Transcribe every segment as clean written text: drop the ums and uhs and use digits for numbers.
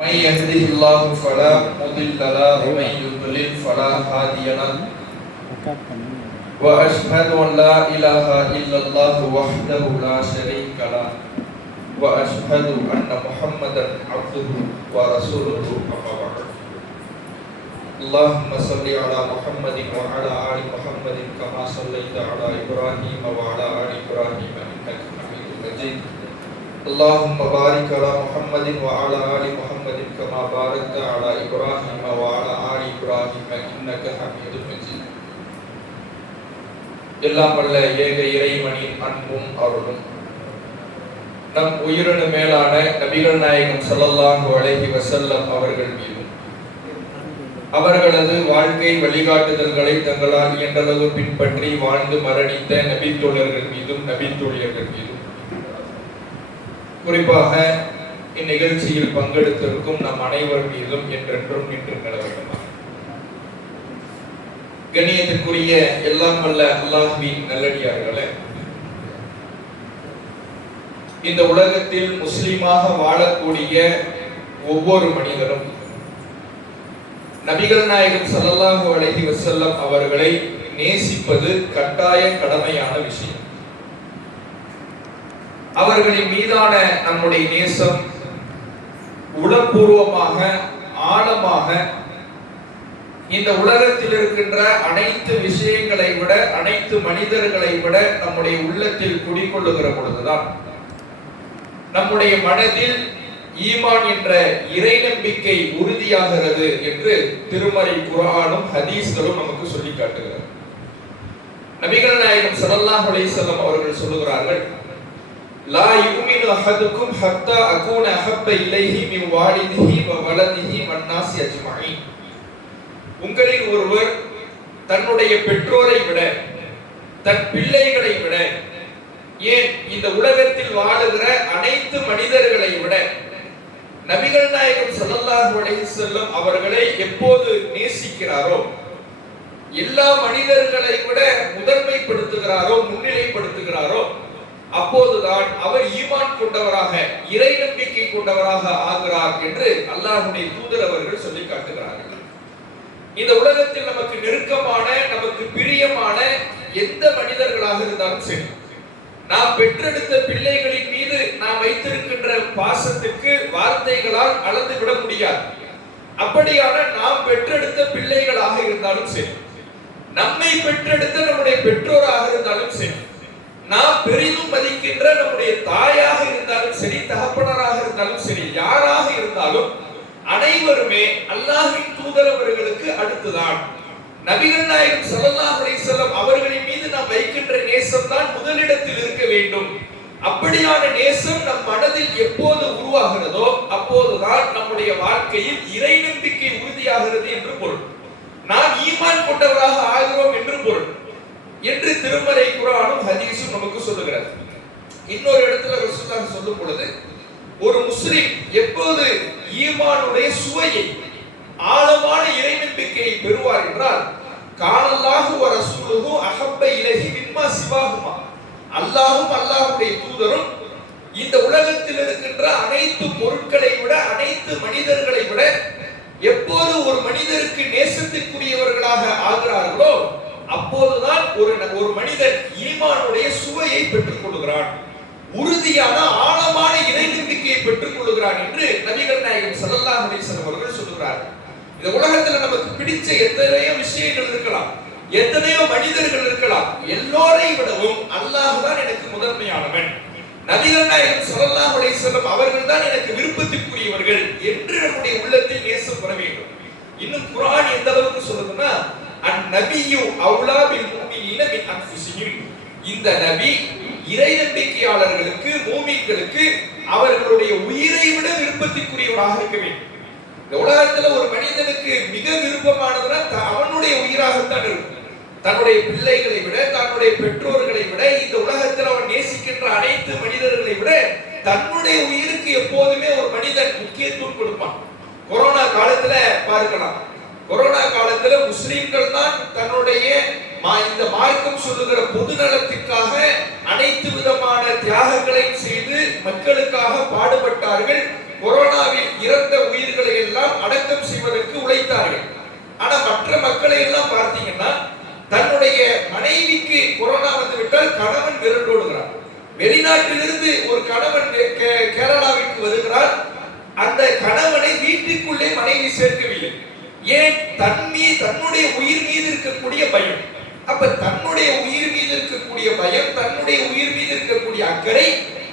من يهده الله فلا مضل له ومن يضلل فلا هادي له وأشهد أن لا إله إلا الله وحده لا شريك له وأشهد أن محمدا عبده ورسوله أما بعد اللهم صل على محمد وعلى آل محمد كما صليت على إبراهيم وعلى آل إبراهيم إنك حميد مجيد اللهم بارك على محمد وعلى آل محمد كما باركت على إبراهيم وعلى آل إبراهيم إنك حميد مجيد எல்லாம் வல்ல ஏக இறைவனின் அன்பும் அருளும் நம் உயிரினு மேலான நபிகள் நாயகம் ஸல்லல்லாஹு அலைஹி வஸல்லம் அவர்கள் மீதும் அவர்களது வாழ்க்கை வழிகாட்டுதல்களை தங்களால் இயன்றளவு பின்பற்றி வாழ்ந்து மரணித்த நபித்தோழர்கள் மீதும் நபித்தோழியர்கள் மீதும் குறிப்பாக இந்நிகழ்ச்சியில் பங்கெடுத்திருக்கும் நம் அனைவர் மீதும் என்றென்றும் நின்று நிலவட்டுமா. கண்ணியத்திற்குரிய எல்லாம் வல்ல அல்லாஹ்வின் நல்லடியார்களே, இந்த உலகத்தில் முஸ்லிமாக வாழக்கூடிய ஒவ்வொரு மனிதரும் நபிகள் நாயகம் ஸல்லல்லாஹு அலைஹி வஸல்லம் அவர்களை நேசிப்பது கட்டாய கடமையான விஷயம். அவர்களின் மீதான நம்முடைய நேசம் உளப்பூர்வமாக ஆழமாக இந்த உலகத்தில் இருக்கின்ற அனைத்து விஷயங்களை விட அனைத்து மனிதர்களை விட நம்முடைய உள்ளத்தில் குடிக்கொள்ளுகிற பொழுதுதான் நம்முடைய மனதில் ஈமான் என்ற இறை நம்பிக்கை உறுதியாகிறது என்று திருமறை குர்ஆனும் ஹதீஸ்களும் நமக்கு சொல்லி காட்டுகிறது. நபிகள் நாயகம் ஸல்லல்லாஹு அலைஹி வஸல்லம் அவர்கள் சொல்லுகிறார்கள், லா யுமினு அஹதுக்கும் ஹத்தா அகூன அஹப்ப இலைஹி மின் வாலிதிஹி வ வலதிஹி வன்னாஸி அஜ்மஈன். உங்களில் ஒருவர் தன்னுடைய பெற்றோரை விட தன் பிள்ளைகளை விட ஏன் இந்த உலகத்தில் வாழுகிற அனைத்து மனிதர்களை விட நபிகள் நாயகம் ஸல்லல்லாஹு அலைஹி வஸல்லம் அவர்களை எப்போது நேசிக்கிறாரோ, எல்லா மனிதர்களை விட முதன்மைப்படுத்துகிறாரோ, முன்னிலைப்படுத்துகிறாரோ, அப்போதுதான் அவர் ஈமான் கொண்டவராக இறை நம்பிக்கை கொண்டவராக ஆகிறார் என்று அல்லாஹ்வுடைய தூதர் அவர்கள் சொல்லி காட்டுகிறார்கள். இந்த உலகத்தில் நமக்கு நெருக்கமான நமக்கு பிரியமான எந்த மனிதர்களாக இருந்தாலும் சரி, நாம் பெற்றெடுத்த பிள்ளைகளின் மீது நாம் வைத்திருக்கின்ற பாசத்துக்கு வார்த்தைகளால் அளந்து விட முடியாது. அப்படியான நாம் பெற்றெடுத்த பிள்ளைகளாக இருந்தாலும் சரி, நம்மை பெற்றெடுத்த நம்முடைய பெற்றோராக இருந்தாலும் சரி, நாம் பெரிதும் மதிக்கின்ற நம்முடைய தாயாக இருந்தாலும் சரி, தகப்பனராக இருந்தாலும் சரி, யாராக இருந்தாலும் அனைவருமே அல்லாஹ்வின் தூதர் அவர்களுக்கு அடுத்துதான். நபிகள் நாயகம் ஸல்லல்லாஹு அலைஹி வஸல்லம் அவர்களின் மீது நாம் வைக்கின்ற நேசம் தான் முதலிடத்தில் இருக்க வேண்டும். அப்படியான நேசம் நம் மனதில் எப்போது உருவாகிறதோ அப்போதுதான் நம்முடைய வாழ்க்கையில் இறை நம்பிக்கை உறுதியாகிறது என்று பொருள். நாம் ஈமான் கொண்டவராக ஆகிறோம் என்று பொருள் என்று திருமறை குர்ஆனும் ஹதீஸும் நமக்கு சொல்லுகிறது. இன்னொரு இடத்துல ரசூலுல்லாஹ் சொல்லும் பொழுது, ஒரு முஸ்லிம் எப்போது ஈமானுடைய சுவையை ஆழமான இறை நம்பிக்கையை பெறுவார் என்றால், கானல்லாஹு வ ரசூலுஹு அஹப்ப இலைஹி மிம்மா சிவாஹுமா, அல்லாஹ்வும் அல்லாஹ்வுடைய தூதரும் இந்த உலகத்தில் இருக்கின்ற அனைத்து பொருட்களை விட அனைத்து மனிதர்களை விட எப்போது ஒரு மனிதருக்கு நேசத்திற்குரியவர்களாக ஆகிறார்களோ அப்போதுதான் ஒரு மனிதன் ஈமானுடைய சுவையை பெற்றுக் கொள்கிறான், உறுதியான ஆழமான இறை நம்பிக்கையை பெற்றுக் கொள்கிறான் என்று நபிகள் நாயகம் ஸல்லல்லாஹு அலைஹி வஸல்லம் அவர்கள் சொல்கிறார்கள். இந்த உலகத்துல நமக்கு பிடிச்ச எத்தனையோ விஷயங்கள் இருக்கலாம், எத்தனையோ மனிதர்கள் இருக்கலாம், எல்லோரையும் விடவும் அல்லாஹ் தான் எனக்கு முதன்மையானவன், நபிகள் நாயகம் ஸல்லல்லாஹு அலைஹி வஸல்லம் அவர்கள் தான் எனக்கு விருப்பத்திற்குரியவர்கள் என்று நம்முடைய உள்ளத்தில் நேசம் வர வேண்டும். இன்னும் குர்ஆன் எந்த அளவுக்கு சொல்லுதுன்னா, அந்நபியு அவுலா பில் முஃமினீன மின் அன்ஃபுஸிஹிம், இந்த நபி இறை நம்பிக்கையாளர்களுக்கு மூமின்களுக்கு அவர்களுடைய உயிரை விட விருப்பத்திற்குரியவராக இருக்க வேண்டும். இந்த உலகத்துல ஒரு மனிதனுக்கு மிக விருப்பமானதுன்னா அவனுடைய உயிராகத்தான் இருக்கும். தன்னுடைய பிள்ளைகளை விட தன்னுடைய பெற்றோர்களை விட இந்த உலகத்தில் அவன் நேசிக்கின்ற அனைத்து மனிதர்களை விட தன்னுடைய உயிருக்கு எப்போதுமே ஒரு மனிதன் முக்கியத்துவம் கொடுப்பான். கொரோனா காலத்துல பார்க்கலாம், கொரோனா காலத்துல முஸ்லிம்கள் தான் தன்னுடைய இந்த மார்க்கம் சொல்லுகிற பொது நலத்திற்காக அனைத்து விதமான தியாகங்களை செய்து மக்களுக்காக பாடுபட்டார்கள். கொரோனாவில் இறந்த உயிர்கள் இருக்கிறார்கள். ஆனா மற்ற மக்களை எல்லாம் பார்த்தீங்கன்னா தன்னுடைய மனைவிக்கு கொரோனா வந்து விட்டால் கணவன் விரண்டோடுகிறார். வெளிநாட்டிலிருந்து ஒரு கணவன் கேரளாவிற்கு வருகிறார். அந்த கணவனை வீட்டுக்குள்ளே மனைவி சேர்க்கவில்லை. ஏன்? தன்னுடைய உயிர் மீது இருக்கக்கூடிய பயம். அப்ப தன்னுடைய உயிர் மீது இருக்கக்கூடிய பயம், தன்னுடைய உயிர் மீது இருக்கக்கூடிய அக்கறை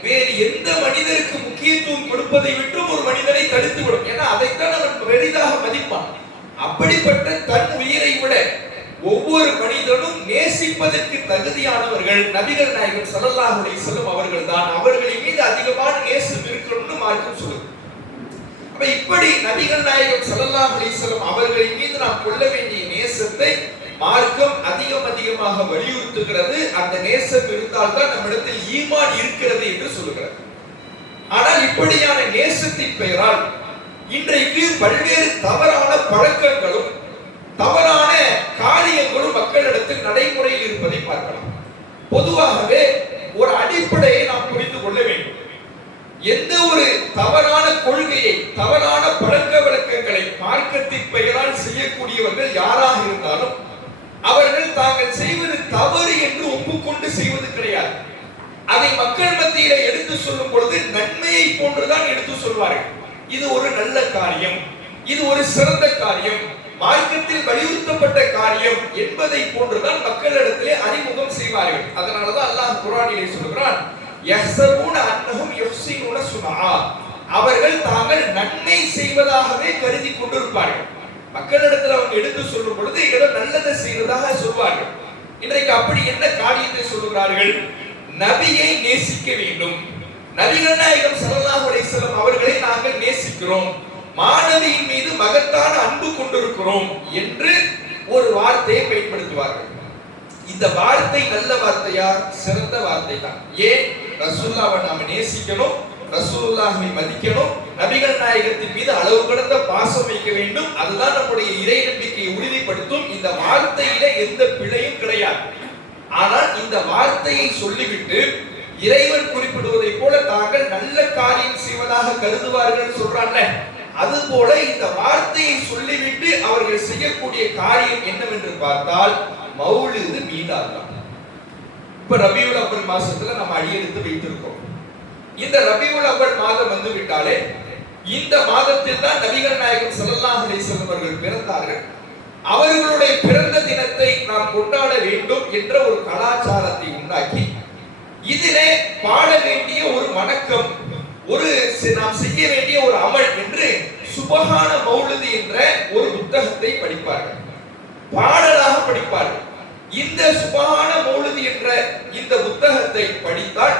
வேறு எந்த மனிதருக்கு முக்கியத்துவம் கொடுப்பதை விட்டு ஒரு மனிதனை தடுத்து விடும். ஏன்னா அதைத்தான் அவன் பெரிதாக மதிப்பான். அப்படிப்பட்ட தன் உயிரை விட ஒவ்வொரு மனிதனும் நேசிப்பதற்கு தகுதியானவர்கள் நபிகள் நாயகம் ஸல்லல்லாஹு அலைஹி வஸல்லம் அவர்கள் தான். அவர்களின் மீது அதிகமான நேசம் இருக்கணும்னு மார்க்கம் சொல்லுது. அப்ப இப்படி நபிகள் நாயகம் ஸல்லல்லாஹு அலைஹி வஸல்லம் அவர்களின் மீது நாம் கொள்ள வேண்டிய நேசத்தை மார்க்கம் அதிகமாக வலியுறுத்துகிறது. அந்த நேசம் இருந்தால் தான் நம்மிடத்தில் ஈமான் இருக்கிறது என்று சொல்லுகிறது. ஆனால் இப்படியான நேசத்தின் பெயரால் இன்றைக்கு பல்வேறு தவறான பழக்கங்களும் தவறான காரியங்களும் மக்களிடத்தில் நடைமுறையில் இருப்பதை பார்க்கலாம். பொதுவாகவே ஒரு அடிப்படையை நாம் புரிந்து கொள்ள வேண்டும். எந்த ஒரு தவறான கொள்கையை, தவறான பழக்க வழக்கங்களை மார்க்கத்தின் பெயரால் செய்யக்கூடியவர்கள் யாராக இருந்தாலும் அவர்கள் தாங்கள் செய்வது தவறு என்று ஒப்புக்கொண்டு செய்வது கிடையாது. அதை மக்கள் மத்தியிலே எடுத்து சொல்லும் பொழுது நன்மையை போன்றுதான் எடுத்து சொல்வார்கள். இது ஒரு நல்ல காரியம், இது ஒரு சிறந்த காரியம், மார்க்கத்தில் வலியுறுத்தப்பட்ட காரியம் என்பதை போன்றுதான் மக்களிடத்திலே அறிமுகம் செய்வார்கள். அதனாலதான் அல்லாஹ் குர்ஆனிலே சொல்கிறான், யஹ்ஸபூன அன்னஹும் யுஹ்ஸினூன சுன்ஆ. அவர்கள் தாங்கள் நன்மை செய்வதாகவே கருதி கொண்டிருப்பார்கள். மக்களிடத்தில் அவங்க எடுத்து சொல்லும் பொழுது ஏதோ நல்லதை செய்வதாக சொல்வார்கள். இன்றைக்கு அப்படி என்ன காரியத்தை சொல்லுகிறார்கள்? நபியை நேசிக்க வேண்டும், நபிகள் நாயகம் ஸல்லல்லாஹு அலைஹி வஸல்லம் அவர்களை நாங்கள் நேசிக்கிறோம், மாணவியின் மீது மகத்தான அன்பு கொண்டிருக்கிறோம் என்று ஒரு வார்த்தையை பயன்படுத்துவார்கள். இந்த வார்த்தை நல்ல வார்த்தையா? சிறந்த வார்த்தை தான். ஏன்? ரசூலுல்லாஹ்வை நாம நேசிக்கணும், ரசூலுல்லாஹ்வை மதிக்கணும், நபிகள் நாயகத்தின் மீது அளவு கடந்த பாசம் வைக்க வேண்டும். அதுதான் நம்முடைய இறை நம்பிக்கையை உறுதிப்படுத்தும். இந்த வார்த்தையில எந்த பிழையும் கிடையாது. ஆனால் இந்த வார்த்தையை சொல்லிவிட்டு இறைவன் குறிப்பிடுவதை போல தாங்கள் நல்ல காரியம் செய்வதாக கருதுவார்கள் சொல்றாங்க. அது போல இந்த வார்த்தையை சொல்லிவிட்டு அவர்கள் செய்யக்கூடிய காரியம் என்னவென்று பார்த்தால் மௌலிது மீலாத். இப்ப ரபியுல் அவ்வல் மாசத்துல நம்ம அடியெடுத்து வைத்திருக்கோம். இந்த ரபியுல் அவ்வல் மாதம் வந்து விட்டாலே இந்த மாதத்தில் தான் நபிகள் நாயகம் ஸல்லல்லாஹு அலைஹி வஸல்லம் அவர்கள் பிறந்தார்கள். அவர்களுடைய பிறந்த தினத்தை நாம் கொண்டாட வேண்டும் என்ற ஒரு கலாச்சாரத்தை உண்டாக்கி இதிலே பாட வேண்டிய ஒரு வணக்கம், ஒரு நாம் செய்ய வேண்டிய ஒரு அமல் என்று சுபஹான மௌலிது என்ற ஒரு புத்தகத்தை படிப்பார்கள், பாடலாக படிப்பார்கள். இந்த சுபஹான மௌலிது என்ற இந்த புத்தகத்தை படித்தால்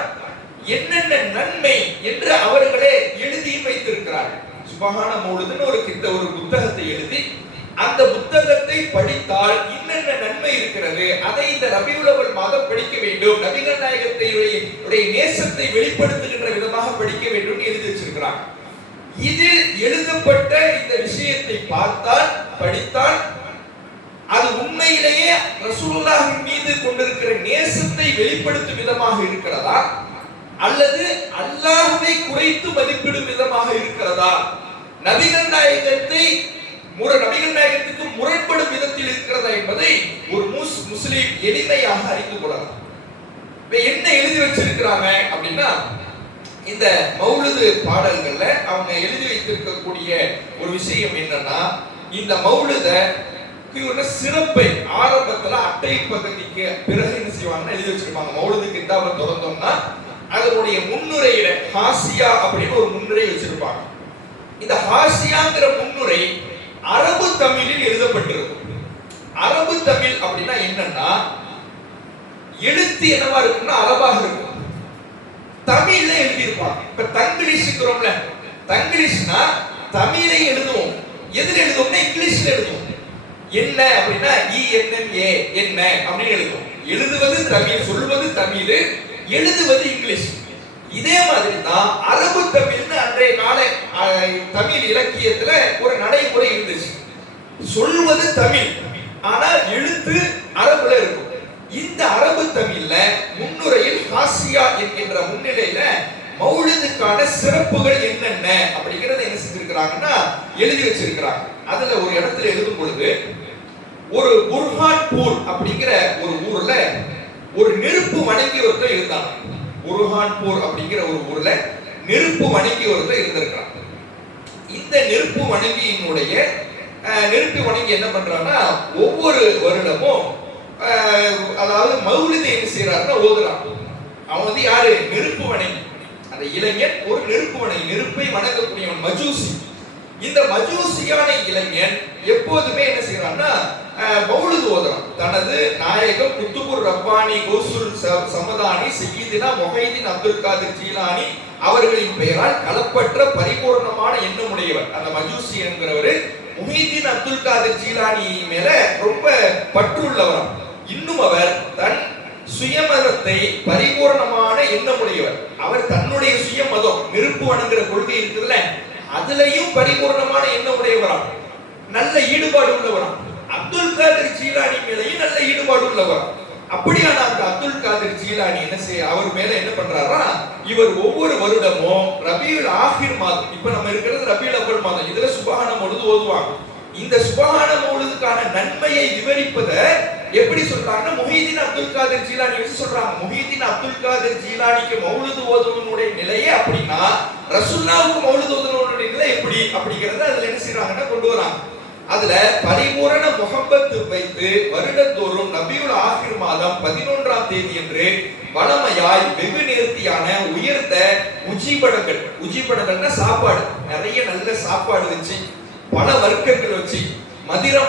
என்னென்ன நன்மை என்று அவர்களே எழுதி வைத்திருக்கிறார்கள். சுபஹான மௌலிதுன்னு ஒரு புத்தகத்தை எழுதி அந்த புத்தகத்தை படித்தால் என்னென்ன நன்மை இருக்கிறது, அதை இந்த ரபியுல் அவ்வல் மாதம் படிக்க வேண்டும், நபிகள் நாயகத்தினுடைய நேசத்தை வெளிப்படுத்துகின்ற விதமாக படிக்க வேண்டும் எழுதி வச்சிருக்கிறார். இதில் எழுதப்பட்ட இந்த விஷயத்தை பார்த்தால், படித்தால் அது உண்மையிலேயே ரசூலுல்லாஹின் மீது கொண்டிருக்கிற நேசத்தை வெளிப்படுத்தும் விதமாக இருக்கிறதா அல்லது அல்லாஹ்வை குறைத்து மதிப்பிடும் விதமாக இருக்கிறதா, நபிகள் நாயகத்துக்கு முரண்படும் விதத்தில் இருக்கிறதா என்பதை ஒரு முஸ்லிம் எளிமையாக அறிந்து கொள்ளலாம். என்ன எழுதி வச்சிருக்கிறாங்க அப்படின்னா, இந்த மௌலிது பாடல்கள்ல அவங்க எழுதி வைத்திருக்கக்கூடிய ஒரு விஷயம் என்னன்னா, இந்த மௌலித சிறப்பை ஆரம்பத்துல அட்டை பகுதிக்கு பிறகு என்ன செய்வாங்கன்னா எழுதி வச்சிருப்பாங்க. மௌலிது கிதாபை திறந்தோம்னா அதனுடைய முன்னுரையில ஹாசியா அப்படின்னு ஒரு முன்னுரை வச்சிருப்பாங்க. இந்த ஹாசியாங்கிற முன்னுரை அரபு தமிழில் எழுதப்பட்டிருக்கும். அரபு தமிழ் அப்படின்னா என்னன்னா, எழுத்து என்னவா இருக்கும்னா அரபாக இருக்கும், தமிழ்ல எழுதியிருப்பாங்க. இப்ப தங்கிலீஷ்ங்கிறோம்ல, தங்கிலீஷ்னா தமிழை எழுதுவோம், எதுல எழுதுவோம்னா இங்கிலீஷ்ல எழுதுவோம். என்ன அப்படின்னா ENNA என்ன அப்படின்னு எழுதுவோம். எழுதுவது தமிழ், சொல்வது தமிழ், எழுதுவது இங்கிலீஷ். இதே மாதிரி தான் அரபு தமிழ்னு அன்றைய கால தமிழ் இலக்கியத்துல ஒரு நடைமுறை இருந்துச்சு. சொல்வது தமிழ், ஆனால் எழுத்து அரபுல இருக்கும். இந்த அரபு தமிழ்ல முன்னுரையில் ஹாசியா என்கின்ற முன்னிலையில மௌலிதுக்கான சிறப்புகள் என்னென்ன அப்படிங்கறத என்ன செஞ்சிருக்கிறாங்கன்னா எழுதி வச்சிருக்கிறாங்க. அதுல ஒரு இடத்துல எழுதும் பொழுது, ஒரு புர்ஹான்பூர் அப்படிங்கிற ஒரு ஊர்ல ஒரு நெருப்பு வணங்கி ஒருத்தர் இருந்தாங்க. புர்ஹான்பூர் அப்படிங்கிற ஒரு ஊர்ல நெருப்பு வணங்கி ஒருத்தர் இருந்திருக்கிறாங்க. இந்த நெருப்பு வணங்கியினுடைய நெருப்பு வணங்கி என்ன பண்றாங்கன்னா, ஒவ்வொரு வருடமும் அதாவது மௌலிதை என்ன செய்யறாருன்னா ஓதுறான். அவன் வந்து யாரு? நெருப்பு வணங்கி. அந்த இளைஞன் ஒரு நெருப்பு வணங்கி, நெருப்பை வணங்கக்கூடியவன், மஜூசி. இந்த மஜூசியான இளைஞன் எப்போதுமே என்ன செய்யறான்னா மௌலிது ஓதுறான். தனது நாயகம் குத்துபுர் ரப்பானி கோசுல் சமதானி சையீதினா முஹைதீன் அப்துல் காதிர் ஜீலானி அவர்களின் பெயரால் கலப்பற்ற பரிபூர்ணமான எண்ணமுடையவர். அந்த மஜூசி என்கிறவர் முஹைதீன் அப்துல் காதிர் ஜீலானி மேல ரொம்ப பற்றுள்ளவர். இன்னும் அவர் தன் சுயமதத்தை பரிபூர்ணமான எண்ணமுடையவர். அவர் தன்னுடைய சுயமதம், நெருப்பு வணங்குற கொள்கை இருக்குதுல்ல, அதுலயும் பரிபூர்ணமான எண்ணமுடையவரா, நல்ல ஈடுபாடு உள்ளவரா. அப்துல் காதிர் ஜீலானி மேலையும் நல்ல ஈடுபாடு உள்ளவரா. அப்படியான அந்த அப்துல் காதிர் ஜீலானி என்ன செய்ய, அவர் மேல என்ன பண்றாரா, இவர் ஒவ்வொரு வருடமும் ரபியுல் ஆஹிர் மாதம், இப்ப நம்ம இருக்கிறது ரபியுல் அவ்வல் மாதம், இதுல சுபஹான மௌலிது ஓதுவாங்க. இந்த சுபஹான மௌலிதுக்கான நன்மையை விவரிப்பத எப்படி சொல்றாங்கன்னா, முஹைதீன் அப்துல் காதிர் ஜீலானி வச்சு சொல்றாங்க. முஹைதீன் அப்துல் காதிர் ஜீலானிக்கு மௌலிது ஓதுவனுடைய நிலையே அப்படின்னா, ரசூலுல்லாஹ்வுக்கு மௌலிது ஓதுவனுடைய நிலை எப்படி அப்படிங்கறத அதுல என்ன செய்றாங்கன்னா கொண்டு வராங்க. அதுல பரிபூரண முஹப்பத் வைத்து வருடந்தோறும் ரபியுல் ஆஹிர் மாதம் 11ஆம் தேதி என்று வளமையாய் வெகு நேர்த்தியான உயர்ந்த உஜிபடங்கள், உஜிபடங்கள்னா சாப்பாடு, நிறைய நல்ல சாப்பாடு வச்சு, பல வர்க்கங்கள் வச்சு,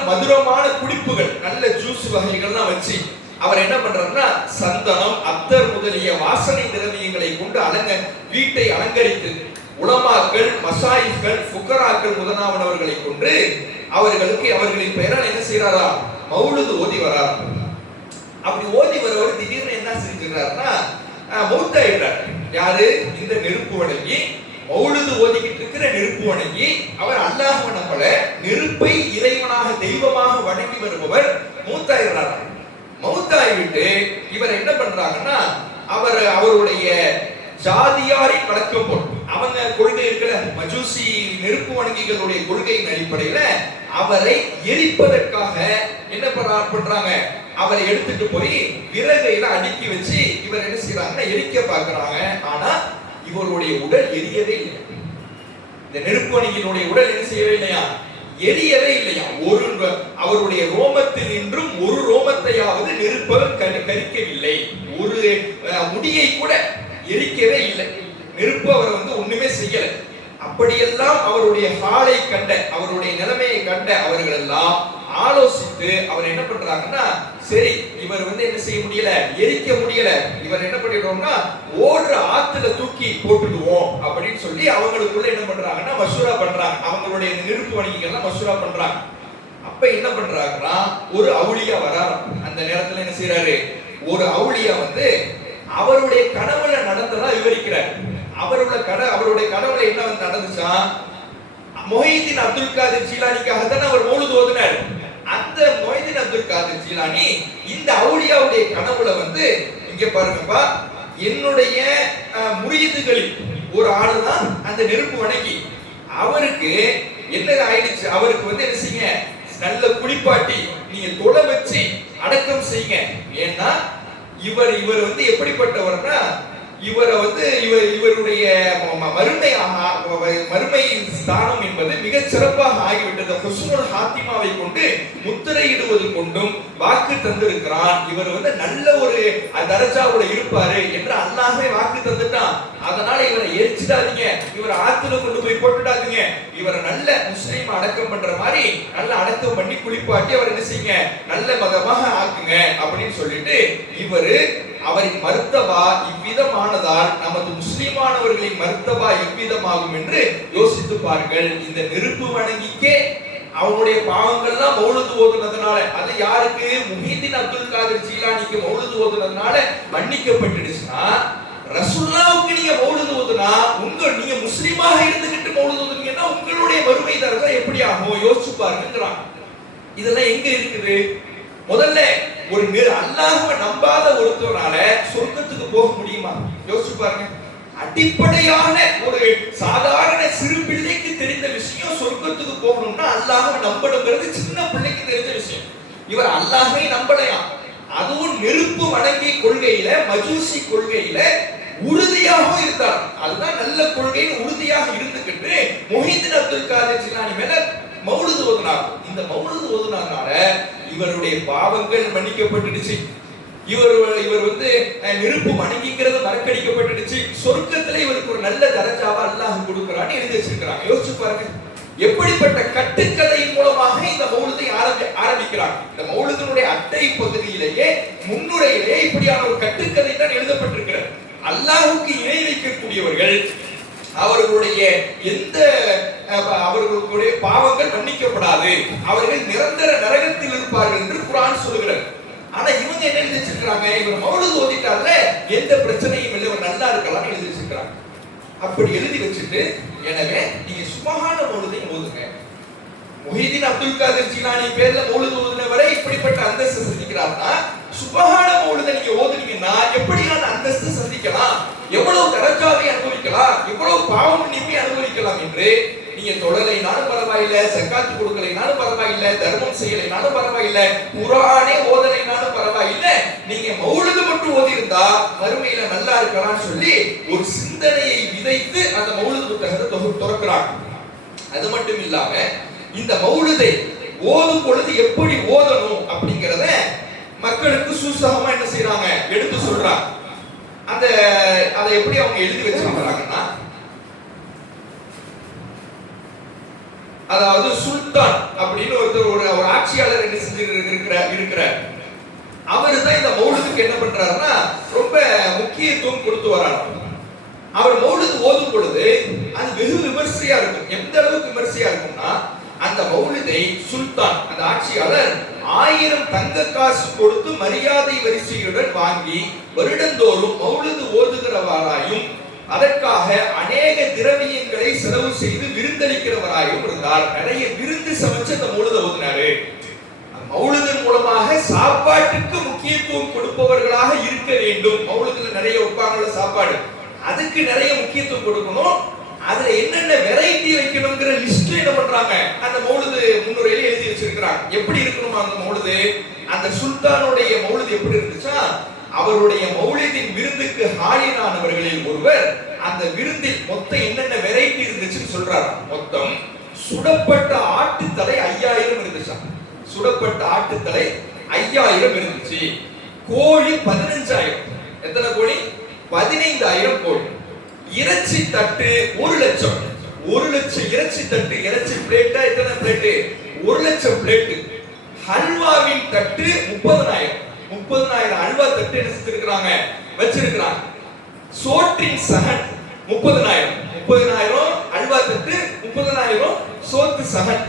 மதுரமான குடிப்புகள், நல்ல ஜூஸ் வகைகள்லாம் வச்சு அவர் என்ன பண்றாருன்னா சந்தனம், அத்தர் முதலிய வாசனை திரவியங்களை கொண்டு வீட்டை அலங்கரித்து, உலமாக்கள், மசாயிஃப்கள், ஃபுகராக்கள் முதலானவர்களை கொண்டு அவர்களின் பெயரால் என்ன செய்யறாரா, மௌலிது ஓதி வரார். அப்படி ஓதி வரவர் திடீர்னு என்ன செஞ்சுறாருன்னா மௌத்தாயிடுறார். யாரு? இந்த நெருப்பு வணங்கி, மௌலிது ஓதிக்கிட்டு இருக்கிற நெருப்பு வணங்கி, அவர் அல்லாஹ் நம்பல, நெருப்பை இறைவனாக தெய்வமாக வணங்கி வருபவர் மௌத்தாயிடுறார். மௌத்தாயிவிட்டு இவர் என்ன பண்றாங்கன்னா, அவருடைய ஜாதியாரின் வழக்கம் போட்டு, அவங்க கொள்கை இருக்கிற மஜூசி நெருப்பு வணங்கிகளுடைய கொள்கையின் அடிப்படையில அவரை எரிப்பதற்காக என்ன பண்றாங்க, அவரை எடுத்துட்டு போய் விறகையில அடுக்கி வச்சு இவர் என்ன செய்யறாங்கன்னா எரிக்க பாக்குறாங்க. ஆனா இவருடைய உடல் எரியவே இல்லை. இந்த நெருப்பு வணங்கியினுடைய உடல் என்ன செய்யவே இல்லையா, எரியவே இல்லையா. அவருடைய ரோமத்தில் நின்றும் ஒரு ரோமத்தையாவது நெருப்பவர் கரிக்கவில்லை. ஒரு முடியை கூட எரிக்கவே இல்லை. நெருப்பு அவர் ஒண்ணுமே செய்யல. அப்படியெல்லாம் அவருடைய ஹாலை கண்ட, அவருடைய நிலைமையை கண்ட அவர்கள் எல்லாம் ஆலோசித்து அவர் என்ன பண்றாங்கன்னா, சரி இவர் என்ன செய்ய முடியல, எரிக்க முடியல, இவர் என்ன பண்ணிடுவோம்னா ஓடுற ஆத்துல தூக்கி போட்டுடுவோம் அப்படின்னு சொல்லி அவங்களுக்குள்ள என்ன பண்றாங்கன்னா மசூரா பண்றாங்க. அவங்களுடைய நெருப்பு வணிகங்கள்லாம் மசூரா பண்றாங்க. அப்ப என்ன பண்றாங்கன்னா, ஒரு அவுலியா வராரு. அந்த நேரத்துல என்ன செய்யறாரு, ஒரு அவுலியா அவருடைய கனவுல நடந்ததா விவரிக்கிறார். அவருடைய கனவுல என்ன நடந்துச்சா, முஹைதீன் அப்துல் காதிர் ஜீலானிக்காக தான் அவர் மௌலிது ஓதுனார். அந்த முஹைதீன் அப்துல் காதிர் ஜீலானி இந்த அவுலியாவுடைய கனவுல இங்க பாருங்கப்பா, என்னுடைய முரீதுகளில் ஒரு ஆளுதான் அந்த நெருப்பு வணங்கி, அவருக்கு என்ன ஆயிடுச்சு, அவருக்கு என்ன செய்யுங்க, நல்ல குளிப்பாட்டி நீங்க தொலை வச்சு அடக்கம் செய்யுங்க. ஏன்னா இவர் எப்படிப்பட்டவர்னா, இவருடைய மறுமை ஸ்தானம் என்பது மிக சிறப்பாக ஆகிவிட்டது. ஹுஸ்னுல் ஹாத்திமாவை கொண்டு முத்திரையிடுவது கொண்டும் வாக்கு தந்திருக்கிறான். இவர் நல்ல ஒரு தரஜாவோட இருப்பாரு என்று அல்லாஹ்வே வாக்கு தந்துட்டான். அதனால இவரை எரிச்சிடாதீங்க, இவரை ஆத்துல கொண்டு போய் போட்டுடாதீங்க, இவரை நல்ல முஸ்லீம் அடக்கம் பண்ற மாதிரி நல்ல அடக்கம் பண்ணி குளிப்பாட்டி அவர் என்ன செய்யுங்க, நல்ல மதமாக ஆக்குங்க அப்படின்னு சொல்லிட்டு அவரின் மர்த்தபா இவ்விதமானதால் நமது முஸ்லிமானவர்களின் மர்த்தபா எவ்விதமாகும் என்று யோசித்து பாருங்கள். இந்த நெருப்பு வணங்கிக்கே அவனுடைய பாவங்கள்லாம் மௌலிது ஓதுனதுனால, அது யாருக்கு, முஹைதீன் அப்துல் காதிர் ஜீலானிக்கு மௌலிது ஓதுனதுனால மன்னிக்கப்பட்டுடுச்சுன்னா, ரசூலுல்லாஹ்வுக்கு நீங்க மௌலிது ஓதுனா, நீங்க முஸ்லிமாக இருந்துகிட்டு மௌலிது ஓதுனீங்கன்னா உங்களுடைய மறுமை தரஜா எப்படி ஆகும் யோசிச்சு பாருங்கறாங்க. இதெல்லாம் எங்க இருக்குது? முதல்ல ஒரு அல்லாஹ்வை நம்பாத ஒருத்தரால சொர்க்கத்துக்கு போக முடியுமா யோசிச்சு பாருங்க. அடிப்படையான ஒரு சாதாரண சிறு பிள்ளைக்கு தெரிந்த விஷயம் சொர்க்கத்துக்கு போகணும்னா அல்லாஹ்வை நம்பணுங்கிறது சின்ன பிள்ளைக்கு தெரிஞ்ச விஷயம். இவர் அல்லாஹ்வை நம்பலையா, அதுவும் நெருப்பு வணங்கி கொள்கையில மஜூசி கொள்கையில உறுதியாக இருந்தார். அதுதான் நல்ல கொள்கைன்னு உறுதியாக இருந்துகிட்டு முஹிதீன் அப்துல் காதிர் ஜிலானி மேல மௌலிது ஓதுனார். இந்த மௌலிது ஓதுனால இவருடைய பாவங்கள் மன்னிக்கப்பட்டுடுச்சு. இவர் வந்து நெருப்பு வணங்கிக்கிறது மறக்கடிக்கப்பட்டுடுச்சு. சொர்க்கத்துல இவருக்கு ஒரு நல்ல தரஜாவா அல்லாஹ் கொடுக்கறான்னு எழுதி வச்சிருக்காங்க. யோசிச்சு பாருங்க, எப்படிப்பட்ட கட்டுக்கதையின் மூலமாக இந்த மௌலிதை ஆரம்பிக்கிறாங்க. இந்த மௌலிதினுடைய அட்டை பகுதியிலேயே முன்னுரையிலேயே இப்படியான ஒரு கட்டுக்கதை தான் எழுதப்பட்டிருக்கிறது. அல்லாஹ்வுக்கு இணை வைக்கக்கூடியவர்கள் அவர்களுடைய அவர்களுடைய பாவங்கள் மன்னிக்கப்படாது, அவர்கள் நிரந்தர நரகத்தில் இருப்பார்கள் என்று குர்ஆன் சொல்கிறது. ஆனா இவங்க என்ன எழுதி வச்சிருக்காங்க, இவர் மௌலிது ஓதிட்டார்ல எந்த பிரச்சனையும் இல்லை, இவர் நல்லா இருக்கலாம் எழுதி வச்சிருக்காங்க. அப்படி எழுதி வச்சுட்டு எனவே நீங்க சுபஹான மௌலிதை ஓதுங்க. முஹிதீன் அப்துல் காதிர் ஜிலானி பேர்ல மௌலிது ஓதுனவரை இப்படிப்பட்ட அந்தஸ்து சந்திக்கிறார்னா சுபஹான மௌலிதை நீங்க ஓதுனீங்கன்னா எப்படியான அந்தஸ்து சந்திக்கலாம், எவ்வளவு தரஜாவை அனுபவிக்கலாம், எவ்வளவு பாவம் மன்னிப்பை அனுபவிக்கலாம் என்று நீங்க தொழலைனாலும் பரவாயில்லை, சக்காத்து கொடுக்கலைனாலும் பரவாயில்லை, தர்மம் செய்யலைனாலும் பரவாயில்லை, குர்ஆனே ஓதலைனாலும் பரவாயில்லை, நீங்க மௌலிது மட்டும் ஓதி இருந்தா மறுமையில நல்லா இருக்கலாம்னு சொல்லி ஒரு சிந்தனையை விதைத்து அந்த மௌலிது புத்தகத்தை துறக்கிறாங்க. அது மட்டும் இல்லாம இந்த மௌலிதை ஓதும் பொழுது எப்படி ஓதணும் அப்படிங்கறத மக்களுக்கு சூசகமா என்ன செய்யறாங்க, எடுத்து சொல்றாங்க. அதை எப்படி அவங்க எழுதி வச்சிருக்காங்கன்னா, அதாவது சுல்தான் அப்படின்னு ஒருத்தர் ஒரு ஆட்சியாளர் என்ன செஞ்சு இருக்கிறார். அவரு தான் இந்த மௌலிதுக்கு என்ன பண்றாருன்னா ரொம்ப முக்கியத்துவம் கொடுத்து வராரு. அவர் மௌலிது ஓதும் பொழுது அது வெகு விமர்சையா இருக்கும். எந்த அளவுக்கு விமர்சையா இருக்கும்னா, அந்த மௌலிதை சுல்தான் அந்த ஆட்சியாளர் 1000 தங்க காசு கொடுத்து மரியாதை வரிசையுடன் வாங்கி வருடந்தோறும் மௌலிது ஓதுகிறவராயும் அதற்காக அநேக திரவியங்களை செலவு செய்து விருந்தளிக்கிறவராயும் இருந்தார். நிறைய விருந்து சமைச்சு அந்த மௌலிதை ஓதினாரு. மௌலிதின் மூலமாக சாப்பாட்டுக்கு முக்கியத்துவம் கொடுப்பவர்களாக இருக்க வேண்டும். மௌலிதுல நிறைய உட்கார்ந்துள்ள சாப்பாடு, அதுக்கு நிறைய முக்கியத்துவம் கொடுக்கணும். அதுல என்னென்ன வெரைட்டி வைக்கணும்ங்கிற லிஸ்ட் என்ன பண்றாங்க, அந்த மௌலிது முன்னுரையில எழுதி வச்சிருக்காங்க. எப்படி இருக்கணுமா அந்த மௌலிது, அந்த சுல்தானுடைய மௌலிது எப்படி இருந்துச்சா, அவருடைய மௌலிதின் விருந்துக்கு ஹாலினானவர்களில் ஒருவர் அந்த விருந்தில் மொத்தம் என்னென்ன வெரைட்டி இருந்துச்சுன்னு சொல்றாரு. மொத்தம் சுடப்பட்ட ஆட்டுத்தலை 5000 இருந்துச்சா, சுடப்பட்ட ஆட்டுத்தலை 5000 இருந்துச்சு. கோழி 15000. எத்தனை கோழி? 15000 கோழி. இறைச்சி தட்டு 1,00,000. 1,00,000 இறைச்சி தட்டு, இறைச்சி பிளேட்டா எத்தனை பிளேட்? 1,00,000 பிளேட். ஹல்வாவின் தட்டு 30,000 அல்வா தட்டு என்ன செஞ்சிருக்காங்க, வச்சிருக்காங்க. சோற்றின் சகன் 30,000 அல்வா தட்டு, 30,000 சோத்து சகன்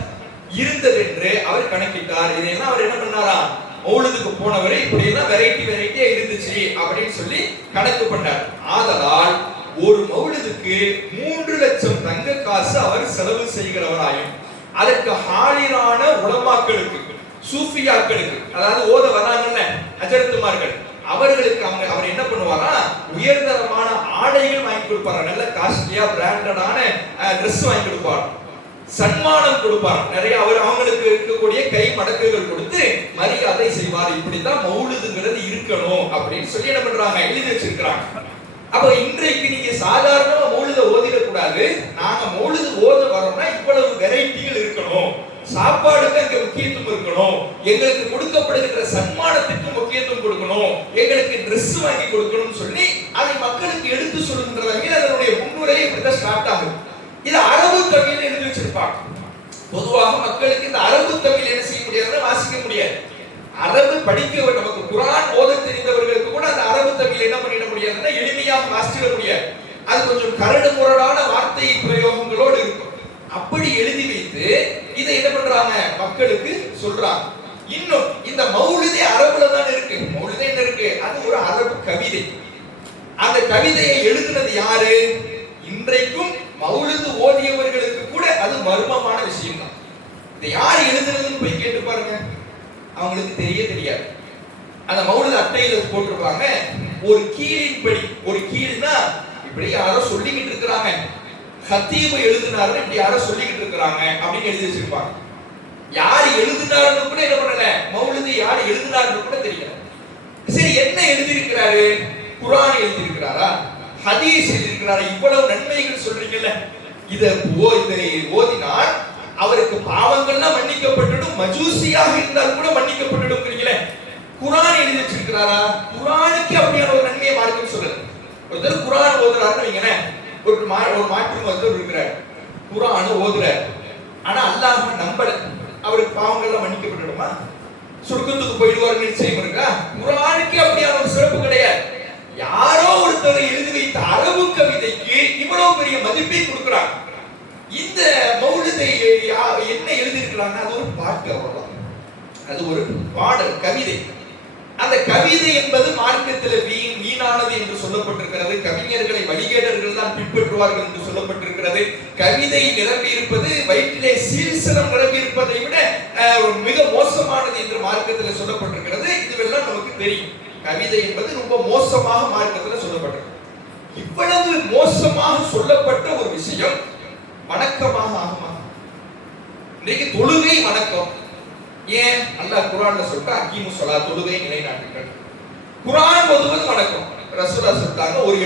இருந்தது என்று அவர் கணக்கிட்டார். இதெல்லாம் அவர் என்ன பண்ணாரா, மௌலிதுக்கு போனவரை இப்படி எல்லாம் வெரைட்டியா இருந்துச்சு அப்படின்னு சொல்லி கணக்கு பண்ணார். ஆதலால் ஒரு மௌலிதுக்கு 3,00,000 தங்க காசு அவர் செலவு செய்கிறவராயும் அதற்கு ஹாலிரான உலமாக்களுக்கு சூஃபியாக்களுக்கு, அதாவது ஓத வராங்கல்ல அஜரத்துமார்கள், அவர்களுக்கு அவர் என்ன பண்ணுவாரா, உயர்தரமான ஆடைகள் வாங்கி கொடுப்பாரு. நல்ல காஸ்ட்லியா பிராண்டடான ட்ரெஸ் வாங்கி கொடுப்பார். சன்மானம் கொடுப்பார். நிறைய அவங்களுக்கு இருக்கக்கூடிய கை மடக்குகள் கொடுத்து மரியாதை செய்வார். இப்படித்தான் மௌலிதுங்கிறது இருக்கணும் அப்படின்னு சொல்லி என்ன பண்றாங்க, எழுதி வச்சிருக்கிறாங்க. அப்ப இன்றைக்கு நீங்க சாதாரணமா மௌலித ஓதிடக்கூடாது. நாங்க மௌலிது ஓத வரோம்னா இவ்வளவு வெரைட்டிகள் இருக்கணும், சாப்பாடுக்கு அங்க முக்கியத்துவம் இருக்கணும், எங்களுக்கு கொடுக்கப்படுகிற சன்மானத்துக்கு முக்கியத்துவம் கொடுக்கணும், எங்களுக்கு ட்ரெஸ் வாங்கி கொடுக்கணும்னு சொல்லி அதை மக்களுக்கு எடுத்து சொல்லுகின்ற வகையில் அதனுடைய முன்னுரையை இப்படிதான் ஸ்டார்ட் ஆகும். இது அரபு தமிழ்ல எழுதி வச்சிருப்பாங்க. பொதுவாக மக்களுக்கு இந்த அரபு தமிழ் என்ன செய்ய முடியாதுன்னா வாசிக்க முடியாது. அரபு படிக்க நமக்கு குர்ஆன் ஓத தெரிந்தவர்களுக்கு கூட அந்த அரபு தமிழ் என்ன பண்ணிட முடியாதுன்னா எளிமையாக வாசிக்க முடியாது. அது கொஞ்சம் கரடு முரடான வார்த்தை பிரயோகங்களோடு இருக்கும். அப்படி எழுதி வைத்து இதை என்ன பண்றாங்க, மக்களுக்கு சொல்றாங்க. இன்னும் இந்த மௌலிதே அரபுல தான் இருக்கு. மௌலிதே என்ன இருக்கு, அது ஒரு அரபு கவிதை. அந்த கவிதையை எழுதினது யாரு, இன்றைக்கும் மௌலிது ஓதியவர்களுக்கு கூட அது மர்மமான விஷயம் தான். இதை யார் எழுதுனதுன்னு போய் கேட்டு பாருங்க, அவங்களுக்கு தெரியாது. அந்த மௌலிது அட்டையில போட்டிருப்பாங்க ஒரு கீழின் படி. ஒரு கீழ்னா இப்படி யாரோ சொல்லிக்கிட்டு இருக்கிறாங்க, ஹத்தீபு எழுதினாருன்னு இப்படி யாரோ சொல்லிக்கிட்டு இருக்கிறாங்க அப்படின்னு எழுதி வச்சிருப்பாங்க. யார் எழுதினாருன்னு கூட என்ன பண்ணல, மௌலிது யார் எழுதினாருன்னு கூட தெரியல. சரி, என்ன எழுதியிருக்கிறாரு? குர்ஆன் எழுதியிருக்கிறாரா, ஹதீஸ் எழுதியிருக்கிறாரா? இவ்வளவு நன்மைகள் சொல்றீங்கல்ல, இதை ஓதினால் அவருக்கு பாவங்கள்லாம் மன்னிக்கப்பட்டுடும், மஜூசியாக இருந்தால் கூட மன்னிக்கப்பட்டுடும். குர்ஆன் எழுதி வச்சிருக்கிறாரா? குர்ஆனுக்கு அப்படியான ஒரு நன்மையை மார்க்கம் சொல்லுது. ஒருத்தர் குர்ஆன் ஓதுறாருன்னு வைங்களேன், ஒரு மாற்று மருத்துவர் இருக்கிறார், குர்ஆன் ஓதுறார், ஆனா அல்லாஹ் நம்பல, அவருக்கு பாவங்கள்லாம் மன்னிக்கப்பட்டுடுமா? சொர்க்கத்துக்கு போயிடுவார் நிச்சயம் இருக்கா? குர்ஆனுக்கு அப்படியான ஒரு சிறப்பு கிடையாது. யாரோ ஒருத்தர் எழுதி வைத்த அரபு கவிதைக்கு இவ்வளவு பெரிய மதிப்பை கொடுக்கிறாங்க. இந்த மௌலிதை என்ன எழுதி இருக்கிறாங்க? அது ஒரு பாட்டு, அவ்வளவுதான். அது ஒரு பாடல், கவிதை. அந்த கவிதை என்பது மார்க்கத்தில் வீணானது என்று சொல்லப்பட்டிருக்கிறது. கவிஞர்களை வழிகேடர்கள் தான் பின்பற்றுவார்கள் என்று சொல்லப்பட்டிருக்கிறது. கவிதை நிரம்பி இருப்பது, வயிற்றிலே சீல்சனம் நிரம்பி இருப்பதை விட மிக மோசமானது என்று மார்க்கத்தில் சொல்லப்பட்டிருக்கிறது. இதுவெல்லாம் நமக்கு தெரியும். கவிதை என்பது ரொம்ப மோசமாக மார்க்கத்தில் சொல்லப்பட்டிருக்கு. இவ்வளவு மோசமாக சொல்லப்பட்ட ஒரு விஷயம் வணக்கமாக ஆகுமா? இன்றைக்கு தொழுகை வணக்கம். ஏன்? அல்லாஹ் குர்ஆன்ல சொல்றா, அகீமு ஸலாத், தொழுகை நிலைநாட்டுங்கள். குர்ஆன் ஓதுவது வணக்கம். ரசூலுல்லாஹ் சொல்றாங்க, ஒரு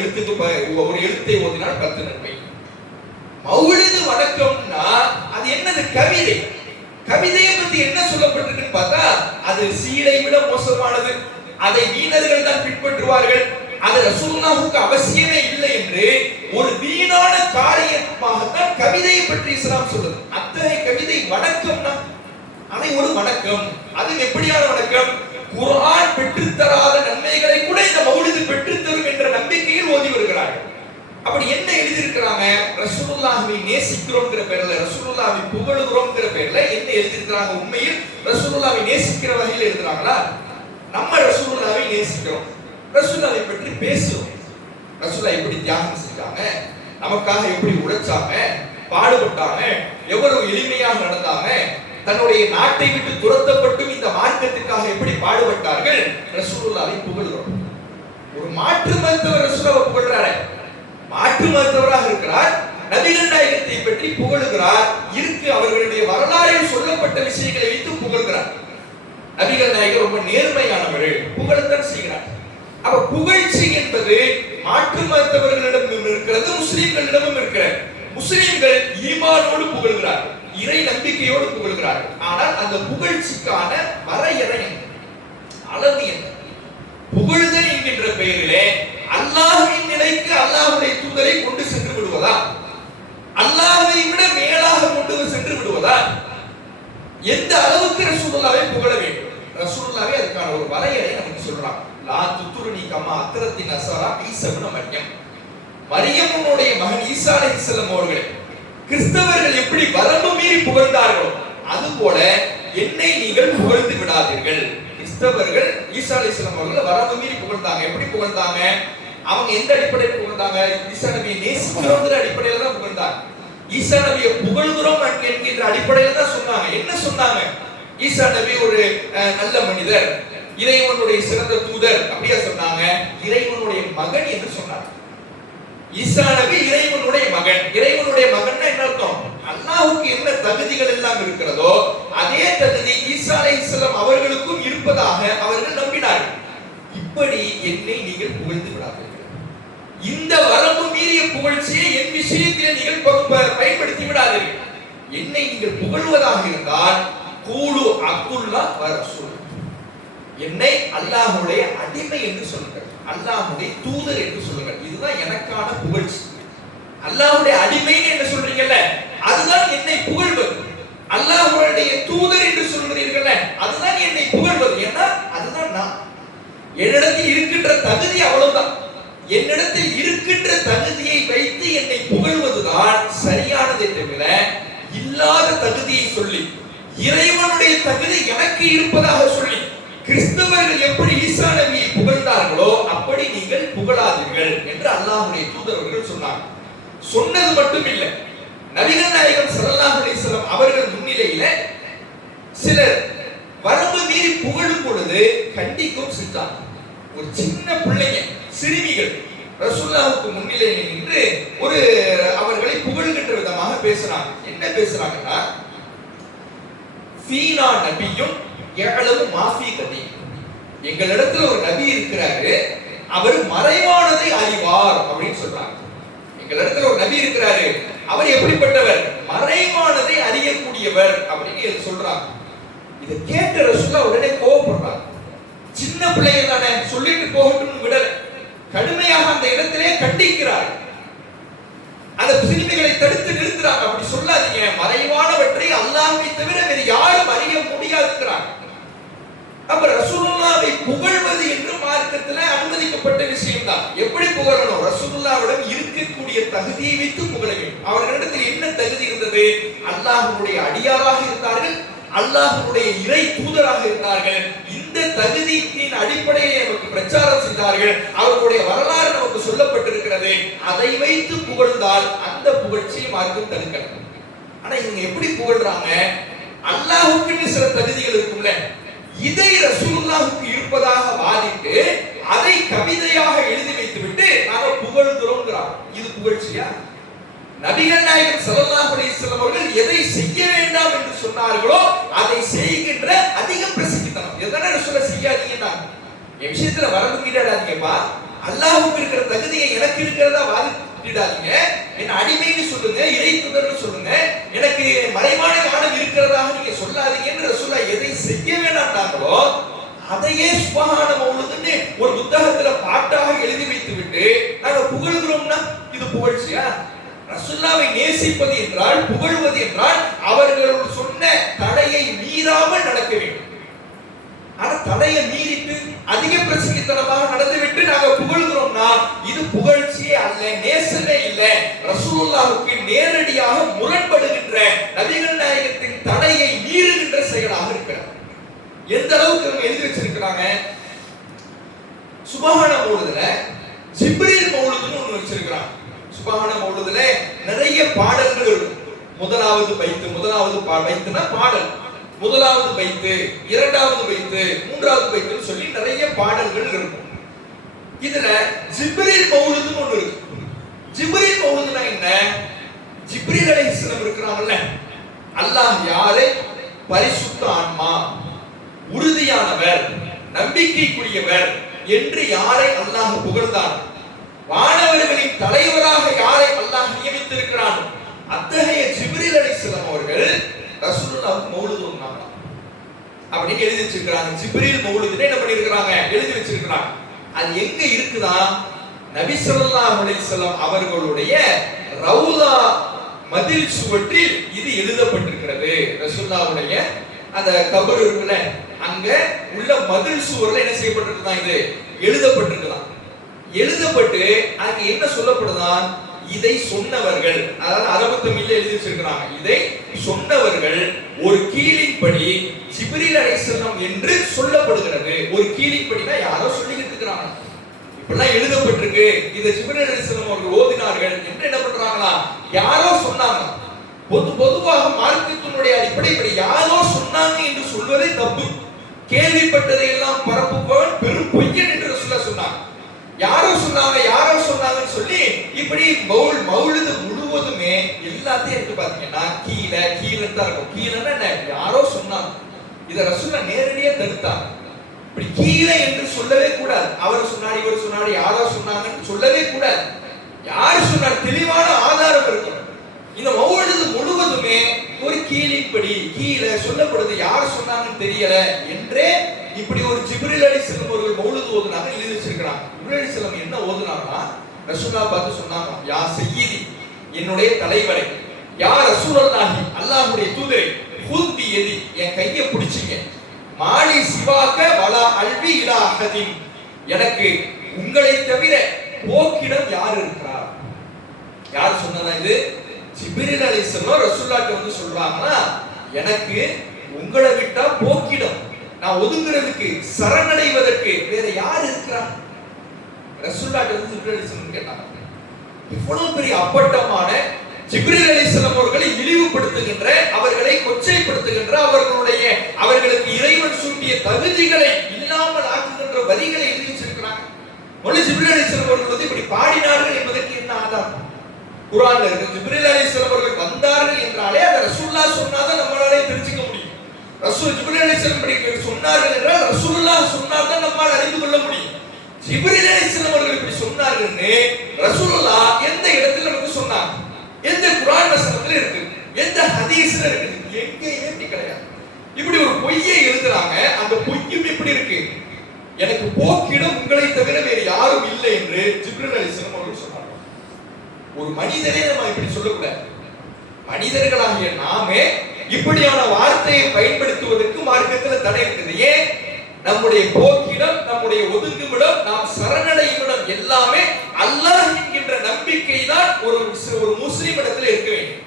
எழுத்தை ஓதினால் 10 நன்மை. மௌலிது வணக்கம்னா அது என்னது? கவிதை. கவிதையை பத்தி என்ன சொல்லப்பட்டிருக்குன்னு பார்த்தா, அது சீலை விட மோசமானது, அதை வீணர்கள் தான் பின்பற்றுவார்கள், அது ரசூலுல்லாஹ்வுக்கு அவசியமே இல்லை என்று ஒரு வீணான காரியமாகத்தான் கவிதையை பற்றி இஸ்லாம் சொல்லுது. அத்தகைய கவிதை வணக்கம்னா அதை ஒரு வணக்கம். அது எப்படியான வணக்கம்? குர்ஆன் பெற்றுத்தராத நன்மைகளை கூட இந்த மௌலிது பெற்றுத்தரும் என்ற நம்பிக்கையில் ஓதி வருகிறார்கள். அப்படி என்ன எழுதி இருக்கிறாங்க? ரசூலுல்லாஹ்வை நேசிக்கிறோம்ங்கிற பேர்ல, ரசூலுல்லாஹ்வை புகழுகிறோம்ங்கிற பேர்ல என்ன எழுதி இருக்கிறாங்க? உண்மையில் ரசூலுல்லாஹ்வை நேசிக்கிற வகையில் எழுதுறாங்களா? நம்ம ரசூலுல்லாஹ்வை நேசிக்கிறோம், ரசூலுல்லாஹ்வை பற்றி பேசுறோம். ரசூலுல்லாஹ் எப்படி தியாகம் செஞ்சாங்க, நமக்காக எப்படி உழைச்சாங்க, பாடுபட்டாங்க, எவ்வளவு எளிமையாக நடந்தாங்க, தன்னுடைய நாட்டை விட்டு துரத்தப்பட்டும் இந்த மார்க்கத்திற்காக எப்படி பாடுபட்டார்கள், ரசூலுல்லாஹ்வை புகழ்கிறோம். ஒரு மாற்று மருத்துவர் ரசூலுல்லாஹ்வை புகழ்றாரு, மாற்று மருத்துவராக இருக்கிறார், நபிகள் நாயகத்தை பற்றி புகழுகிறார், இருக்கு அவர்களுடைய வரலாறில் சொல்லப்பட்ட விஷயங்களை வைத்து புகழ்கிறார். நபிகள் நாயகர் ரொம்ப நேர்மையானவர்கள், புகழத்தான் செய்கிறார். அப்ப புகழ்ச்சி என்பது மாற்று மருத்துவர்களிடம் இருக்கிறது, முஸ்லிம்களிடமும் இருக்கிறது. முஸ்லிம்கள் ஈமானோடு புகழ்கிறார்கள், இறை நம்பிக்கையோடு புகழ்கிறார்கள். ஆனால் அந்த புகழ்ச்சிக்கான வரையறை என்ன, அளவு என்ன? புகழ்தல் என்கின்ற பெயரிலே அல்லாஹ்வின் நிலைக்கு அல்லாஹ்வுடைய தூதரை கொண்டு சென்று விடுவதா, அல்லாஹ்வை விட மேலாக கொண்டு சென்று விடுவதா? எந்த அளவுக்கு ரசூலுல்லாஹ்வை புகழ வேண்டும்? ரசூலுல்லாஹ்வை அதுக்கான ஒரு வரையறை நமக்கு சொல்றாங்க. லா துத்துருனி கமா அத்ரத்தி நஸரா ஈஸா இப்னு மரியம், மரியமுடைய மகன் ஈசா அலைஹிஸ்ஸலாம் அவர்களை கிறிஸ்தவர்கள் எப்படி வரம்பு மீறி புகழ்ந்தார்களோ அதுபோல என்னை நீங்கள் புகழ்ந்து விடாதீர்கள். கிறிஸ்தவர்கள் ஈசா அலைஹிஸ்ஸலாம் அவர்களை வரம்பு மீறி புகழ்ந்தாங்க. எப்படி புகழ்ந்தாங்க? அவங்க எந்த அடிப்படையில் புகழ்ந்தாங்க? ஈசா நபியை நேசிக்கிறோம்ங்கிற அடிப்படையில தான் புகழ்ந்தாங்க. ஈசா நபியை புகழ்கிறோம் என்கின்ற அடிப்படையில தான் சொன்னாங்க. என்ன சொன்னாங்க? ஈசா நபி ஒரு நல்ல மனிதர், இறைவனுடைய சிறந்த தூதர் அப்படியே சொன்னாங்க. இறைவனுடைய மகன் என்று சொன்னாங்க. ஈசா நபி இறைவனுடைய மகன். இறைவனுடைய மகன் என்ன அர்த்தம்? அல்லாஹ்வுக்கு என்ன தகுதிகள் எல்லாம் இருக்கிறதோ அதே தகுதி ஈசா அலைஹிஸ்ஸலாம் அவர்களுக்கும் இருப்பதாக அவர்கள் நம்பினார்கள். இப்படி என்னை நீங்கள் புகழ்ந்து விடாதீர்கள். இந்த வரம்பு மீறிய புகழ்ச்சியை என் விஷயத்தில் நீங்கள் பயன்படுத்தி விடாதீர்கள். என்னை நீங்கள் புகழ்வதாக இருந்தால் கூலு அப்துல்லாஹ் வ ரசூல், என்னை அல்லாஹ்வுடைய அடிமை என்று சொல்லுங்கள், அல்லாஹ்வுடைய தூதர் என்று சொல்லுங்கள். இதுதான் எனக்கான புகழ்ச்சி. அல்லாஹ்வுடைய அடிமைன்னு என்ன சொல்றீங்கல்ல, அதுதான் என்னை புகழ்வது. அல்லாஹ்வுடைய தூதர் என்று சொல்கிறீர்கள்ல, அதுதான் என்னை புகழ்வது. ஏன்னா அதுதான் நான், என்னிடத்தில் இருக்கின்ற தகுதி அவ்வளவுதான். என்னிடத்தில் இருக்கின்ற தகுதியை வைத்து என்னை புகழ்வதுதான் சரியானதை தவிர இல்லாத தகுதியை சொல்லி இறைவனுடைய தகுதி எனக்கு இருப்பதாக சொல்லி கிறிஸ்தவர்கள் எப்படி ஈசா நபியை புகழ்ந்தார்களோ அப்படி நீங்கள் புகழாதீர்கள் என்று அல்லாஹ்வுடைய தூதர்கள் சொன்னாங்க. சொன்னது மட்டும் இல்லை, நபிகள் நாயகம் ஸல்லல்லாஹு அலைஹி வஸல்லம் அவர்கள் முன்னிலையில சிலர் வரம்பு மீறி புகழும் பொழுது கண்டிக்கும் செஞ்சாங்க. ஒரு சின்ன பிள்ளைங்க, சிறுமிகள் ரசூலுல்லாஹ்வுக்கு முன்னிலையில் நின்று ஒரு அவர்களை புகழ்கின்ற விதமாக பேசுறாங்க. என்ன பேசுறாங்கன்னா, ஃபீனா நபியும் யஅலமு மா ஃபீ கதி, எங்களிடத்துல ஒரு நபி இருக்கிறாரு, அவர் மறைவானதை அறிவார் அப்படின்னு சொல்றாங்க. எங்களிடத்துல ஒரு நபி இருக்கிறாரு, அவர் எப்படிப்பட்டவர், மறைவானதை அறியக்கூடியவர் அப்படின்னு சொல்றாங்க. இதை கேட்ட ரசூலுல்லாஹ் உடனே கோபப்படுறாங்க. சின்ன பிள்ளைங்க தானே, சொல்லிட்டு போகட்டும் விடல, கடுமையாக அந்த இடத்திலே கண்டிக்கிறார். அந்த சிறுமிகளை தடுத்து நிறுத்துறாங்க. அப்படி சொல்லாதீங்க, மறைவானவற்றை அல்லாஹ்வை தவிர வேறு யாரும் அறிய முடியாதுங்கிறாங்க. அப்ப ரசூலுல்லாஹ்வை புகழ்வது என்று மார்க்கத்துல அனுமதிக்கப்பட்ட விஷயம் தான். எப்படி புகழணும், ரசூலுல்லாஹ்விடம் இருக்கக்கூடிய தகுதியை வைத்து புகழ வேண்டும். அவர்களிடத்தில் என்ன தகுதி இருந்தது, அல்லாஹ்வுடைய அடியாராக இருந்தார்கள், அல்லாஹ்வுடைய இறை தூதராக இருந்தார்கள். இந்த தகுதியின் அடிப்படையில் நமக்கு பிரச்சாரம் செய்தார்கள். அவர்களுடைய வரலாறு நமக்கு சொல்லப்பட்டிருக்கிறது. அதை வைத்து புகழ்ந்தால் அந்த புகழ்ச்சியை மார்க்கம் தடுக்கிறது. ஆனா இவங்க எப்படி புகழ்றாங்க, அல்லாஹ்வுக்கு சில தகுதிகள் இருக்கும்ல, இதை ரசூலுல்லாஹ்வுக்கு இருப்பதாக வாதிட்டு அதை கவிதையாக எழுதி வைத்துவிட்டு நாங்கள் புகழ்கிறோம்ங்கிறார். இது புகழ்ச்சியா? நபிகள் நாயகம் ஸல்லல்லாஹு அலைஹி வஸல்லம் அவர்கள் எதை செய்ய வேண்டாம் என்று சொன்னார்களோ அதை செய்கின்ற அதிக பிரசித்தனம். எதனா ரசூலுல்லாஹ் செய்யாதீங்கன்னா, என் விஷயத்துல வரம்பு மீறாதீங்கப்பா, அல்லாஹ்வுக்கு இருக்கிற தகுதியை எனக்கு இருக்கிறதா வாதிடாதீங்க, என்ன அடிமைன்னு சொல்லுங்க, இறை தூதர்னு சொல்லுங்க, எனக்கு மறைவான ஞானம் இருக்கிறதாக நீங்க சொல்லாதீங்கன்னு ரசூலுல்லாஹ் எதை செய்ய வேண்டாம்னாங்களோ அதையே சுபஹான மௌலூதுன்னு ஒரு புத்தகத்துல பாட்டாக எழுதி வைத்து விட்டு நாங்க புகழ்கிறோம்னா இது புகழ்ச்சியா? ரசூலுல்லாஹ்வை நேசிப்பது என்றால், புகழ்வது என்றால் அவர்கள் சொன்ன தடையை மீறாமல் நடக்க வேண்டும். ஆனா தடையை மீறிட்டு அதிக பிரசங்கித்தனமாக நடந்துவிட்டு நாங்க புகழ்கிறோம்னா இது புகழ்ச்சியே அல்ல, நேசமே இல்ல, ரசூலுல்லாஹ்வுக்கு நேரடியாக முரண்படுகின்ற, நபிகள் நாயகத்தின் தடையை மீறுகின்ற செயலாக இருக்கிறது. எந்த அளவுக்கு அவங்க எழுதி வச்சிருக்கிறாங்க, சுபஹான மௌலூதுல ஜிப்ரீல் மௌலூதுன்னு ஒன்னு வச்சிருக்காங்க. சுபஹான மௌலூதுல நிறைய பாடல்கள் இருக்கும். முதலாவது பைத்துனா பாடல், முதலாவது பைத்து, இரண்டாவது பைத்து, மூன்றாவது பைத்துன்னு சொல்லி நிறைய பாடல்கள் இருக்கும். இதுல ஜிப்ரீல் மௌலூதுன்னு ஒன்னு இருக்கு. ஜிப்ரீல் மௌலூதுனா என்ன, ஜிப்ரீல் அலைஹிஸ்ஸலாம் இருக்கிறாங்கல்ல, அல்லாஹ் யாரு, பரிசுத்த ஆன்மா, உறுதியானவர், நம்பிக்கைக்குரியவர் என்று யாரை அல்லாஹ் புகழ்ந்தான், வானவர்களின் தலைவராக யாரை அல்லாஹ் நியமித்திருக்கிறான், அத்தகைய ஜிப்ரீல் அலைஹிஸ்ஸலாம் அவர்கள் ரசூலுல்லாஹ்வுக்கு மௌலூது ஓதுனாங்க அப்படின்னு எழுதி வச்சிருக்காங்க. ஜிப்ரீல் மௌலூதுன்னு என்ன பண்ணிருக்காங்க, எழுதி வச்சிருக்காங்க. அது எங்க இருக்குதா, நபி ஸல்லல்லாஹு அலைஹி வஸல்லம் அவர்களுடைய ரவுதா மதில் சுவற்றில் இது எழுதப்பட்டிருக்கிறது. ரசூலுல்லாஹ்வுடைய அந்த கபர் இருக்குல்ல, அங்க உள்ள மதில் சுவர்ல என்ன செய்யப்பட்டிருக்குதான், இது எழுதப்பட்டிருக்குதான். எழுதப்பட்டு அங்க என்ன சொல்லப்படுதான், இதை சொன்னவர்கள், அதாவது அரபு தமிழ்ல எழுதி வச்சிருக்காங்க, இதை சொன்னவர்கள் ஒரு கீழின்படி ஜிப்ரீல் அலைஹிஸ்ஸலாம் என்று சொல்லப்படுகிறது. ஒரு கீழின்படினா யாரோ சொல்லிட்டு இருக்காங்க, இப்படிலாம் எழுதப்பட்டிருக்கு, இதை ஜிப்ரீல் அலைஹிஸ்ஸலாம் அவர்கள் ஓதினார்கள் என்று என்ன பண்றாங்களா, யாரோ சொன்னாங்க. பொதுவாக மார்க்கத்தினுடைய அடிப்படை இப்படி யாரோ சொன்னாங்க என்று சொல்வதே தப்பு. கேள்விப்பட்டதை எல்லாம் பரப்புபவன் பெரும் பொய்யன் என்று ரசூலுல்லாஹ் சொன்னாங்க. யாரோ சொன்னாங்கன்னு சொல்லி இப்படி மௌலூது முழுவதுமே எல்லாத்தையும் எடுத்து பாத்தீங்கன்னா கீழே தான் இருக்கும். கீழன்னா என்ன, யாரோ சொன்னாங்க. இத ரசூலுல்லாஹ் நேரடியா தடுத்தாங்க. இப்படி கீழே என்று சொல்லவே கூடாது. அவர் சொன்னார், இவர் சொன்னார், யாரோ சொன்னாங்கன்னு சொல்லவே கூடாது. யார் சொன்னார், தெளிவான ஆதாரம் இருக்கும். இந்த மௌலூது முழுவதுமே ஒரு கீழின்படி, கீழே சொல்லப்படுது, யார் சொன்னாங்கன்னு தெரியல என்றே இப்படி ஒரு ஜிப்ரீல் அலைஹிஸ்ஸலாம் அவர்கள் மௌலூது ஓதுனாங்க, எழுதி வச்சிருக்காங்க. ஜிப்ரீல் அலைஹிஸ்ஸலாம் என்ன ஓதுனாங்கன்னா, ரசூலுல்லாஹ் பார்த்து சொன்னாங்க, யா சய்யிதி, என்னுடைய தலைவரே, யா ரசூலுல்லாஹி, அல்லாஹ்வுடைய தூதரே, ஹுத் பி யதி, என் கையை பிடிச்சிங்க, மாலி சிவாக வலா அல்வி இலா அஹதின், எனக்கு உங்களை தவிர போக்கிடம் யார் இருக்கிறார்? யார் சொன்னதா இது? ஜிப்ரீல் அலைஹிஸ்ஸலாம் ரசூலுல்லாஹ்க்கு வந்து சொல்றாங்கன்னா, எனக்கு உங்களை விட்டா போக்கிடம், நான் ஒதுங்குறதுக்கு, சரணடைவதற்கு வேற யார் இருக்கிறா? ரசூலுல்லாஹ்க்கு வந்து ஜிப்ரீல் அலைஹிஸ்ஸலாம் கேட்டாங்க. இவ்வளவு பெரிய அப்பட்டமான ஜிப்ரீல் அலைஹிஸ்ஸலாம் அவர்களை இழிவுபடுத்துகின்ற, அவர்களை கொச்சைப்படுத்துகின்ற, அவர்களுக்கு இறைவன் சூட்டிய தகுதிகளை இல்லாமல் ஆக்குகின்ற வரிகளை எழுதி வச்சிருக்கிறாங்க. ஜிப்ரீல் அலைஹிஸ்ஸலாம் அவர்கள் வந்து இப்படி பாடி குர்ஆன்ல இருக்கு. ஜிப்ரீல் அலைஹிஸ்ஸலாம் அவர்கள் வந்தார்கள் என்றாலே அது ரசூலுல்லாஹ் சொன்னாதான் நம்மளாலே தெரிஞ்சுக்க முடியும். ஜிப்ரீல் அலைஹிஸ்ஸலாம் இப்படி சொன்னார்கள் என்றால் ரசூலுல்லாஹ் சொன்னாதான் நம்மால் அறிந்து கொள்ள முடியும். ஜிப்ரீல் அலைஹிஸ்ஸலாம் அவர்கள் இப்படி சொன்னார்கள்னு ரசூலுல்லாஹ் எந்த இடத்துல நமக்கு சொன்னாங்க? எந்த குர்ஆன் வசனத்துல இருக்கு? எந்த ஹதீஸ்ல இருக்கு? எங்கேயுமே இப்படி கிடையாது. இப்படி ஒரு பொய்யை எழுதுறாங்க. அந்த பொய்யும் எப்படி இருக்கு? எனக்கு போக்கிடம் உங்களை தவிர வேறு யாரும் இல்லை என்று ஜிப்ரீல் அலைஹிஸ்ஸலாம் அவர்கள் சொன்னாங்க. ஒரு மனிதனே நம்ம இப்படி சொல்லக்கூடாது. மனிதர்களாகிய நாமே இப்படியான வார்த்தையை பயன்படுத்துவதற்கு மார்க்கத்தில் தடை இருக்குது. ஏன்? நம்முடைய போக்கிடம், நம்முடைய ஒதுங்குமிடம், நாம் சரணடையும் இடம் எல்லாமே அல்லாஹ் என்கின்ற நம்பிக்கை தான் ஒரு முஸ்லிம் இடத்துல இருக்க வேண்டும்.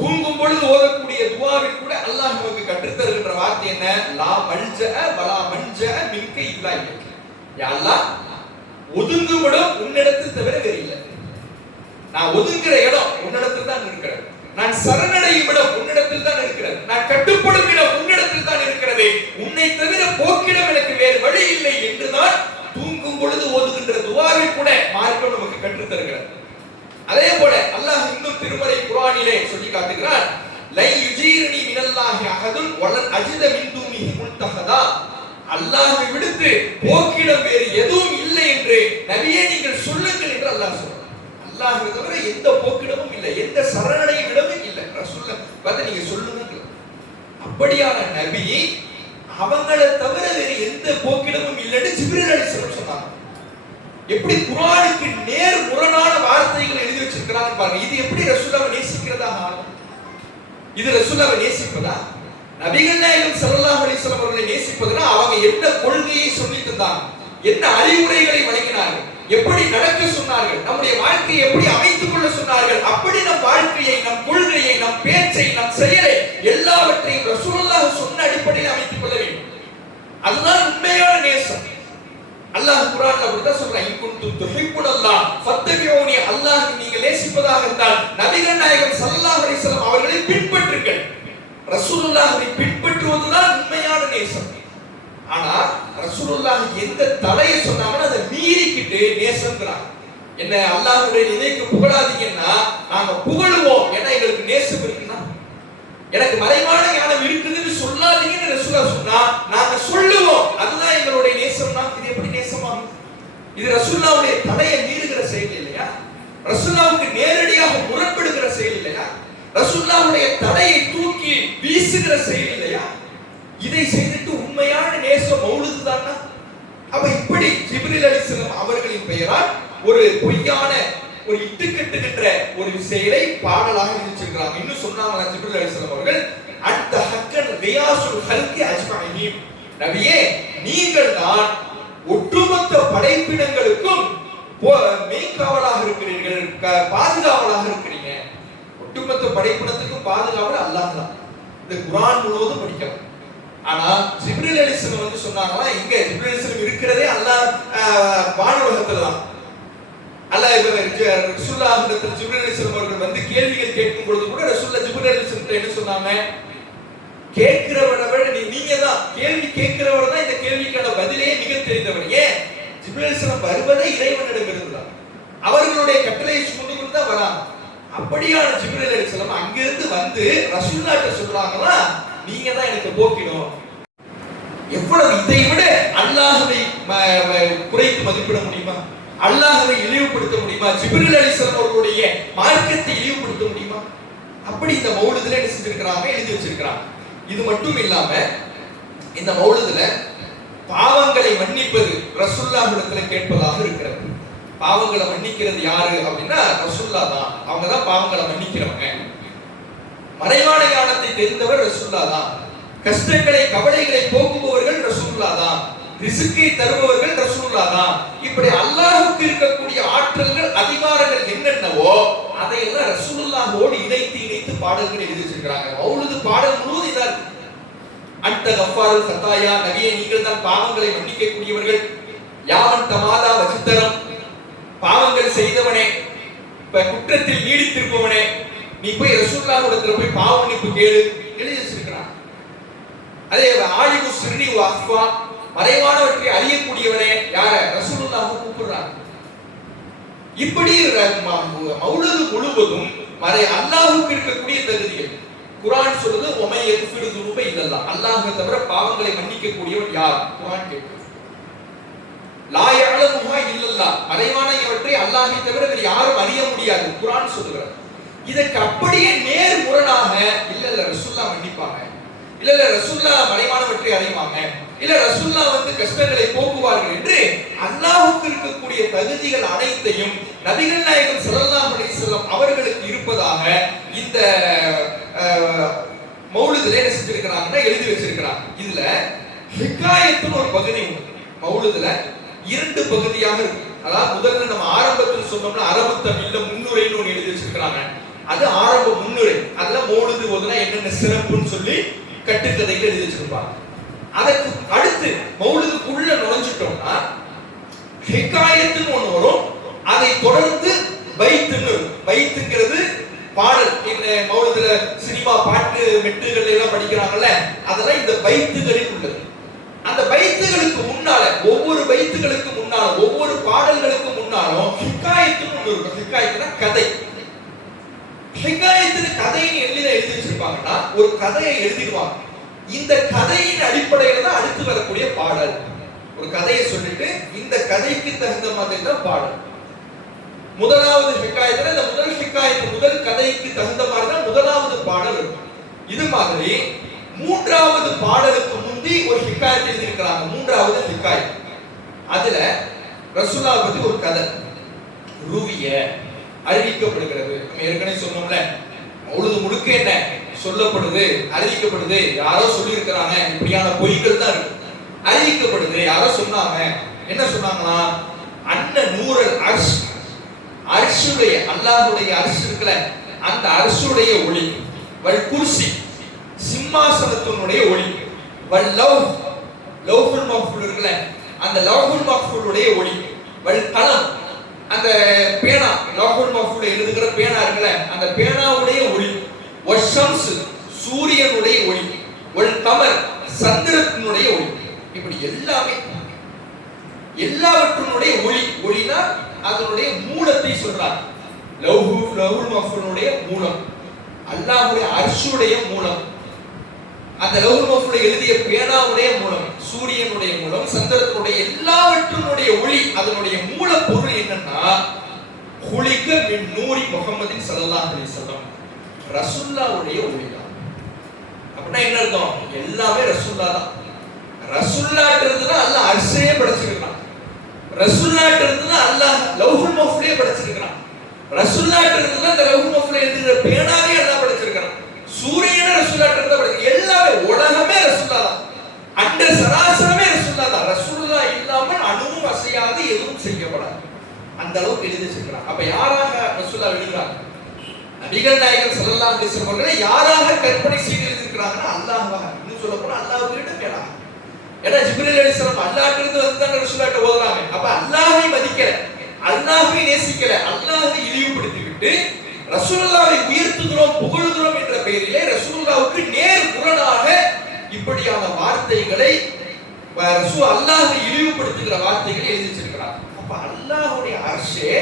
தூங்கும் பொழுது ஓதக்கூடிய துஆவில் கூட அல்லாஹ் நமக்கு கற்றுத் தருகின்ற வார்த்தை என்ன? லா மல்ஜஅ வலா மன்ஜஅ மின்க இல்லா இலைக். யா அல்லாஹ், ஒதுங்குமிடம் உன்னிடத்தில் தவிர வேறு இல்லை. நான் ஒதுங்குற இடம் உன்னிடத்தில் தான் இருக்கிறது. நான் சரணடையும் இடம் உன்னிடத்தில் தான் இருக்கிறது. நான் கட்டுப்படும் இடம் உன்னிடத்தில் தான் இருக்கிறது. உன்னை தவிர போக்கிடம் எனக்கு வேறு வழி இல்லை என்றுதான் தூங்கும் பொழுது ஓதுகின்ற துஆவில் கூட மார்க்கம் நமக்கு கற்றுத் தருகிறது. அதே போல அல்லாஹ் இன்னும் திருமறை குர்ஆனிலே சொல்லி காட்டுகிறார், லை யுஜீரனி மினல்லாஹி அஹதுன் வலன் அஜித மின் தூனிஹி முல்தஹதா. அல்லாஹ்வை விடுத்து போக்கிடம் வேறு எதுவும் இல்லை என்று நபியே நீங்கள் சொல்லுங்கள் என்று அல்லாஹ் சொல்றார். அல்லாஹ்வை தவிர எந்த போக்கிடமும் இல்லை, எந்த சரணடையும் இடமும் இல்லை. ரசூலுல்லாஹ் பார்த்து நீங்க சொல்லுங்க. அப்படியான நபி அவங்களை தவிர வேறு எந்த போக்கிடமும் இல்லைன்னு ஜிப்ரீல் அலைஹிஸ்ஸலாம் சொன்னாங்க. எப்படி குர்ஆனுக்கு நேர் முரணான வார்த்தைகள் எழுதி வச்சிருக்கிறாங்க பாருங்க. இது எப்படி ரசூலுல்லாஹ்வை நேசிக்கிறதா ஆகும்? இது ரசூலுல்லாஹ்வை நேசிப்பதா? நபிகள் நாயகம் ஸல்லல்லாஹு அலைஹி வஸல்லம் அவர்களை நேசிப்பதுனா அவங்க என்ன கொள்கையை சொல்லி தந்தாங்க, என்ன அறிவுரைகளை வழங்கினார்கள், எப்படி நடக்க சொன்னார்கள், நம்முடைய வாழ்க்கையை எப்படி அமைத்துக் கொள்ள சொன்னார்கள், அப்படி நம் வாழ்க்கையை, நம் கொள்கையை, நம் பேச்சை, நம் செயலை எல்லாவற்றையும் ரசூலுல்லாஹ் சொன்ன அடிப்படையில் அமைத்துக் கொள்ள வேண்டும். அதுதான் உண்மையான நேசம். அல்லாஹ் குர்ஆன்ல அப்படிதான் சொல்றான், இன் குன்தும் துஹிப்புனல்லாஹ் ஃபத்தபிஊனி. அல்லாஹ் நீங்கள் நேசிப்பதாக இருந்தால் நபிகள் நாயகம் ஸல்லல்லாஹு அலைஹி வஸல்லம் அவர்களை பின்பற்றுங்கள். ரசூலுல்லாஹ்வை பின்பற்றுவதுதான் உண்மையான நேசம். ஆனா ரசூலுல்லாஹ் எந்த தடையை சொன்னாங்களோ அதை மீறிக்கிட்டு நேசம்ங்கறாங்க. என்ன அல்லாஹ்வுடைய நிலைக்கு புகழாதீங்கன்னா நாங்க புகழுவோம். ஏன்னா எங்களுக்கு நேசம் இருக்குன்னா, எனக்கு மறைவான ஞானம் இருக்குதுன்னு சொல்லாதீங்கன்னு ரசூலுல்லாஹ் சொன்னா நாங்க சொல்லுவோம். அதுதான் எங்களுடைய நேசம்னா இது எப்படி நேசமாகும்? இது ரசூலுல்லாஹ்வுடைய தடையை மீறுகிற செயல் இல்லையா? ரசூலுல்லாஹ்வுக்கு நேரடியாக முரண்படுகிற செயல் இல்லையா? ரசூலுல்லாஹ்வுடைய தடையை தூக்கி வீசுகிற செயல் இல்லையா? இதை செய்துட்டு உண்மையான நேசம் மௌலிது தானா? அப்ப இப்படி ஜிப்ரீல் அலைஹிஸ்ஸலாம் அவர்களின் பெயரால் ஒரு பொய்யான ஒரு இட்டுக்கட்டுகின்ற ஒரு செயலை பாடலாக எழுதிச்சிருக்கிறாங்க. இன்னும் சொன்னாங்க ஜிப்ரீல் அலைஹிஸ்ஸலாம் அவர்கள், அன்த ஹக்கன் ரியாசுல் ஹல்கி அஜ்மஈன். நபியே, நீங்கள் தான் ஒட்டுமொத்த படைப்பினங்களுக்கும் மெய்காவலாக இருக்கிறீர்கள், பாதுகாவலாக இருக்கிறீங்க. ஒட்டுமொத்த படைப்பினத்துக்கும் பாதுகாவல் அல்லாஹ் தான். இந்த குர்ஆன் முழுவதும் படிக்கலாம். ஆனா ஜிப்ரீல் அலைஹிஸ்ஸலாம் வந்து சொன்னாங்களா, இங்க ஜிப்ரீல் அலைஹிஸ்ஸலாம் இருக்கிறதே அல்லாஹ் வானுலகத்துல தான். அல்லாஹ் ரசூலுல்லாஹ் ஜிப்ரீல் அலைஹிஸ்ஸலாம் அவர்கள் வந்து கேள்விகள் கேட்கும் பொழுது கூட ரசூலுல்லாஹ் ஜிப்ரீல் அலைஹிஸ்ஸலாம் என்ன சொன்னாங்க? கேட்கிறவரை விட நீங்க தான், கேள்வி கேட்கிறவர் தான் இந்த கேள்விக்கான பதிலே மிக தெரிந்தவர். ஏன்? ஜிப்ரீல் அலைஹிஸ்ஸலாம் வருவதே இறைவனிடம் இருந்தார். அவர்களுடைய கட்டளையை சுமந்து கொண்டு தான் வராங்க. அப்படியான ஜிப்ரீல் அலைஹிஸ்ஸலாம் அங்கிருந்து வந்து ரசூலுல்லாஹ்ட்ட சொல்றாங்களா, நீங்க தான் எனக்கு போக்கிடும். எவ்வளவு இதை விட அல்லாஹ்வை குறைத்து மதிப்பிட முடியுமா? அல்லாஹ்வை இழிவுபடுத்த முடியுமா? ஜிப்ரீல் அலைஹிஸ்ஸலாம் அவர்களுடைய மார்க்கத்தை இழிவுபடுத்த முடியுமா? அப்படி இந்த மௌலிதுல என்ன செஞ்சிருக்காங்க, எழுதி வச்சிருக்காங்க. இது மட்டும் இல்லாம இந்த மௌலிதுல பாவங்களை மன்னிப்பது ரசூலுல்லாஹ்விடத்துல கேட்பதாக இருக்கிறது. பாவங்களை மன்னிக்கிறது யாரு அப்படின்னா ரசூலுல்லாஹ் தான். அவங்க தான் பாவங்களை மன்னிக்கிறவங்க. மறைவான ஞானத்தை தெரிந்தவர் ரசூலுல்லாஹ் தான். கஷ்டங்களை கவலைகளை போக்குபவர்கள் ரசூலுல்லாஹ் தான். ரிஸ்கை தருபவர்கள் ரசூலுல்லாஹ் தான். இப்படி அல்லாஹ்வுக்கு இருக்கக்கூடிய ஆற்றல்கள், அதிகாரங்கள் என்னென்னவோ அதையெல்லாம் ரசூலுல்லாஹோடு இணைத்து பாடல்கள் எழுதி வச்சிருக்காங்க. மௌலிது பாடல் முழுவதும் இதா இருக்கு. அன்த கஃபாருல் கதாயா, நபியே நீங்கள் தான் பாவங்களை மன்னிக்க கூடியவர்கள். யாவன் தமாதா வஜித்தரம், பாவங்கள் செய்தவனே, குற்றத்தில் நீடித்திருப்பவனே, நீ போய் ரசூலுல்லாஹ்விடத்துல போய் பாவ மன்னிப்பு கேளு எழுதி வச்சிருக்காங்க. அதே ஆலிமு சிர்ரி வ அஃபா, மறைவானவற்றை அறியக்கூடியவனே யார? ரசூலுல்லாஹ் கூப்பிடுறாங்க. இப்படி மௌலது முழுவதும் அல்லாஹ்வுக்கு இருக்கக்கூடிய தகுதிகள். குர்ஆன் சொல்லுது ஒமை யக்ஃபிரு துனூப இல்லல்லாஹ், அல்லாஹ்வை தவிர பாவங்களை மன்னிக்க கூடியவன் யார்? குர்ஆன் கேட்குது. லா யஅலமுஹா இல்லல்லாஹ், மறைவானவற்றை அல்லாஹ்வை தவிர வேறு யாரும் அறிய முடியாது குர்ஆன் சொல்லுகிறது. இதற்கு அப்படியே நேர் முரணாக இல்ல ரசூலுல்லாஹ் மன்னிப்பாங்க, இல்ல ரசூலுல்லாஹ் மறைவானவற்றை அறிவாங்க, இல்ல ரசூலுல்லாஹ் கஷ்டங்களை போக்குவார்கள் என்று அல்லாஹ்வுக்கு இருக்கக்கூடிய தகுதிகள் அனைத்தையும் நபிகள் நாயகம் ஸல்லல்லாஹு அலைஹி வஸல்லம் அவர்களுக்கு இருப்பதாக இந்த மௌலிதுல என்ன செஞ்சிருக்காங்கன்னா எழுதி வச்சிருக்காங்க. இதுல ஹிகாயத்துன்னு ஒரு பகுதி உண்டு. மௌலிதுல 2 பகுதியாக இருக்கு. அதாவது முதல்ல நம்ம ஆரம்பத்தில் சொன்னோம்னா அரபு தமிழ்ல முன்னுரைன்னு ஒன்று எழுதி வச்சிருக்காங்க. அது ஆரம்ப முன்னுரை. அதுல மௌலிது ஓதுனா என்னென்ன சிறப்புன்னு சொல்லி கட்டுக்கதைகள் எழுதி வச்சிருப்பாங்க. அதற்கு அடுத்து மௌலிதுக்குள்ள நுழைஞ்சிட்டோம்னா ஹிகாயத்துன்னு ஒன்று வரும். அதை தொடர்ந்து பைத்துன்னு இருக்கும். பைத்துங்கிறது பாடல். இந்த மௌலிதுல சினிமா பாட்டு மெட்டுகள் எல்லாம் படிக்கிறாங்கல்ல, அதெல்லாம் இந்த பைத்துகளில் உள்ளது. அந்த பைத்துகளுக்கு முன்னால ஒவ்வொரு பைத்துகளுக்கு முன்னால ஒவ்வொரு பாடல்களுக்கு முன்னாலும் ஹிகாயத்துன்னு ஒன்று இருக்கும். ஹிகாயத்துனா கதை. ஹிகாயத்துன்னு கதைன்னு எழுதி வச்சிருப்பாங்கன்னா ஒரு கதையை எழுதிடுவாங்க. இந்த கதையின் அடிப்படையில் தான் அடுத்து வரக்கூடிய பாடல். ஒரு கதையை சொல்லிட்டு இந்த கதைக்கு தகுந்த மாதிரி தான் பாடல். முதலாவது ஹிகாயத்துல இந்த முதல் ஹிகாயத்து முதல் கதைக்கு தகுந்த மாதிரி தான் முதலாவது பாடல் இருக்கும். இது மாதிரி மூன்றாவது பாடலுக்கு முந்தி ஒரு ஹிகாயத் எழுதி இருக்கிறாங்க. மூன்றாவது ஹிகாயத், அதுல ரசூலுல்லாஹ் பத்தி ஒரு கதை ருவிய அறிவிக்கப்படுகிறது. நம்ம ஏற்கனவே சொன்னோம்ல, மௌலிது முழுக்க என்ன சொல்லப்படுது, அறிவிக்கப்படுது. யாரோ சொல்லி இருக்கிறாங்க, இப்படியான பொய்கள் தான் இருக்கு. அறிவிக்கப்படுது, யாரோ சொன்னாங்க. என்ன சொன்னாங்களா? அன்ன நூறல் அர்ஷ், அர்ஷுடைய அல்லாஹ்வுடைய அர்ஷ் இருக்குல, அந்த அர்ஷுடைய ஒளி, வல் குர்சி சிம்மாசனத்தினுடைய ஒளி, வல் லவ்ஹ் லவ்ஹுல் மஹ்ஃபூல் இருக்குல, அந்த லவ்ஹுல் மஹ்ஃபூலுடைய ஒளி, வல் கலம் அந்த பேனா லவ்ஹுல் மஹ்ஃபூல் எழுதுகிற பேனா இருக்குல, அந்த பேனாவுடைய ஒளி, வஷம்ஸ் சூரியனுடைய ஒளி, வல் கமர் சந்திரனுடைய ஒளி. இப்படி எல்லாவற்றினுடைய ஒளி. ஒளினா அதனுடைய மூலத்தை சொல்றார். லவ்ஹுல் மஹ்ஃபூலுடைய மூலம், அல்லாஹ்வுடைய அர்ஷுடைய மூலம், அந்த லவ்ஹுல் மஹ்ஃபூல் எழுதிய பேனாவுடைய மூலம், சூரியனுடைய மூலம், சந்திரனுடைய எல்லாவற்றினுடைய ஒளி. அதனுடைய மூல பொருள் என்னன்னா குலிக மின் நூரி முஹம்மதின் ஸல்லல்லாஹு அலைஹி வஸல்லம், ரசூலுல்லாஹ்வுடைய ஒளி தான். அப்படின்னா என்ன அர்த்தம்? எல்லாமே ரசூலுல்லாஹ் தான். ரசூலுல்லாஹ் இருந்ததுன்னா அல்லாஹ் அர்ஷையே படைச்சிருக்கான். ரசூலுல்லாஹ் இருந்ததுன்னா அல்லாஹ் லவ்ஹுல் மஹ்ஃபூலே படைச்சிருக்கான். ரசூலுல்லாஹ் இருந்ததுன்னா அந்த லவ்ஹுல் மஹ்ஃபூல் எழுதுகிற பேனாவே அல்லாஹ் படைச்சிருக்கான். சூரியனை ரசூலுல்லாஹ் இருந்தா படைச்சு எல்லாமே உலகமே ரசூலுல்லாஹ் தான். அண்ட சராசரமே ரசூலுல்லாஹ் தான். ரசூலுல்லாஹ் இல்லாமல் அணுவும் அசையாது எதுவும் செய்யப்படாது. அந்த அளவுக்கு எழுதி வச்சிருக்காங்க. அப்ப யாராக ரசூலுல்லாஹ் எழுதுறாங்க? நபிகள் நாயகம் ஸல்லல்லாஹு அலைஹி வஸல்லம் அவர்களை யாராக கற்பனை செய்து எழுதிருக்கிறாங்கன்னா அல்லாஹ்வாக. இன்னும் சொல்ல போனா அல்லாஹ்வுக்கு இடம் கேளாங்க. ஏன்னா ஜிப்ரீல் அலைஹிஸ்ஸலாம் அல்லாஹ்ட்ட இருந்து வந்து தான் ரசூலுல்லாஹ்ட்ட ஓதுறாங்க. அப்ப அல்லாஹ்வை மதிக்கல, அல்லாஹ்வை நேசிக்கல, அல்லாஹ்வை இழிவுபடுத்தி விட்டு ரசூலுல்லாஹ்வை உயர்த்துகிறோம் புகழுகிறோம் என்ற பெயரிலே ரசூலுல்லாஹ்வுக்கு நேர் முரணாக இப்படியான வார்த்தைகளை அல்லாஹ்வை இழிவுபடுத்துகிற வார்த்தைகளை எழுதி வச்சிருக்கிறார். அப்ப அல்லாஹ்வுடைய அர்ஷே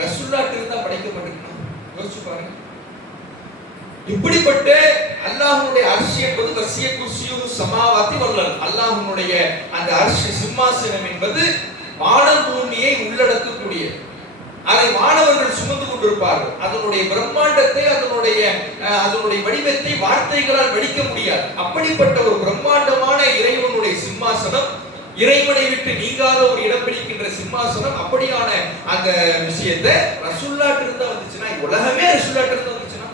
ரசூலுல்லாஹ்ட்ட இருந்தா படைக்கப்பட்டிருக்கணும். யோசிச்சு பாருங்க. இப்படிப்பட்ட அல்லாஹ்வுடைய அர்ஷ் என்பது வசிய குர்சியு சமாவாத்தி வல்லல், அல்லாஹ்வுடைய அந்த அர்ஷ் சிம்மாசனம் என்பது வானம் பூமியை உள்ளடக்கக்கூடிய, அதை மாணவர்கள் சுமந்து கொண்டிருப்பார்கள். அதனுடைய பிரம்மாண்டத்தை அதனுடைய வடிவத்தை வார்த்தைகளால் வடிக்க முடியாது. அப்படிப்பட்ட ஒரு பிரம்மாண்டமான இறைவனுடைய சிம்மாசனம், இறைவனை விட்டு நீங்காத ஒரு இடம் பிடிக்கின்ற சிம்மாசனம். அப்படியான அந்த விஷயத்தை ரசூலுல்லாஹ் இருந்தா வந்துச்சுன்னா, உலகமே ரசூலுல்லாஹ் இருந்தா வந்துச்சுன்னா,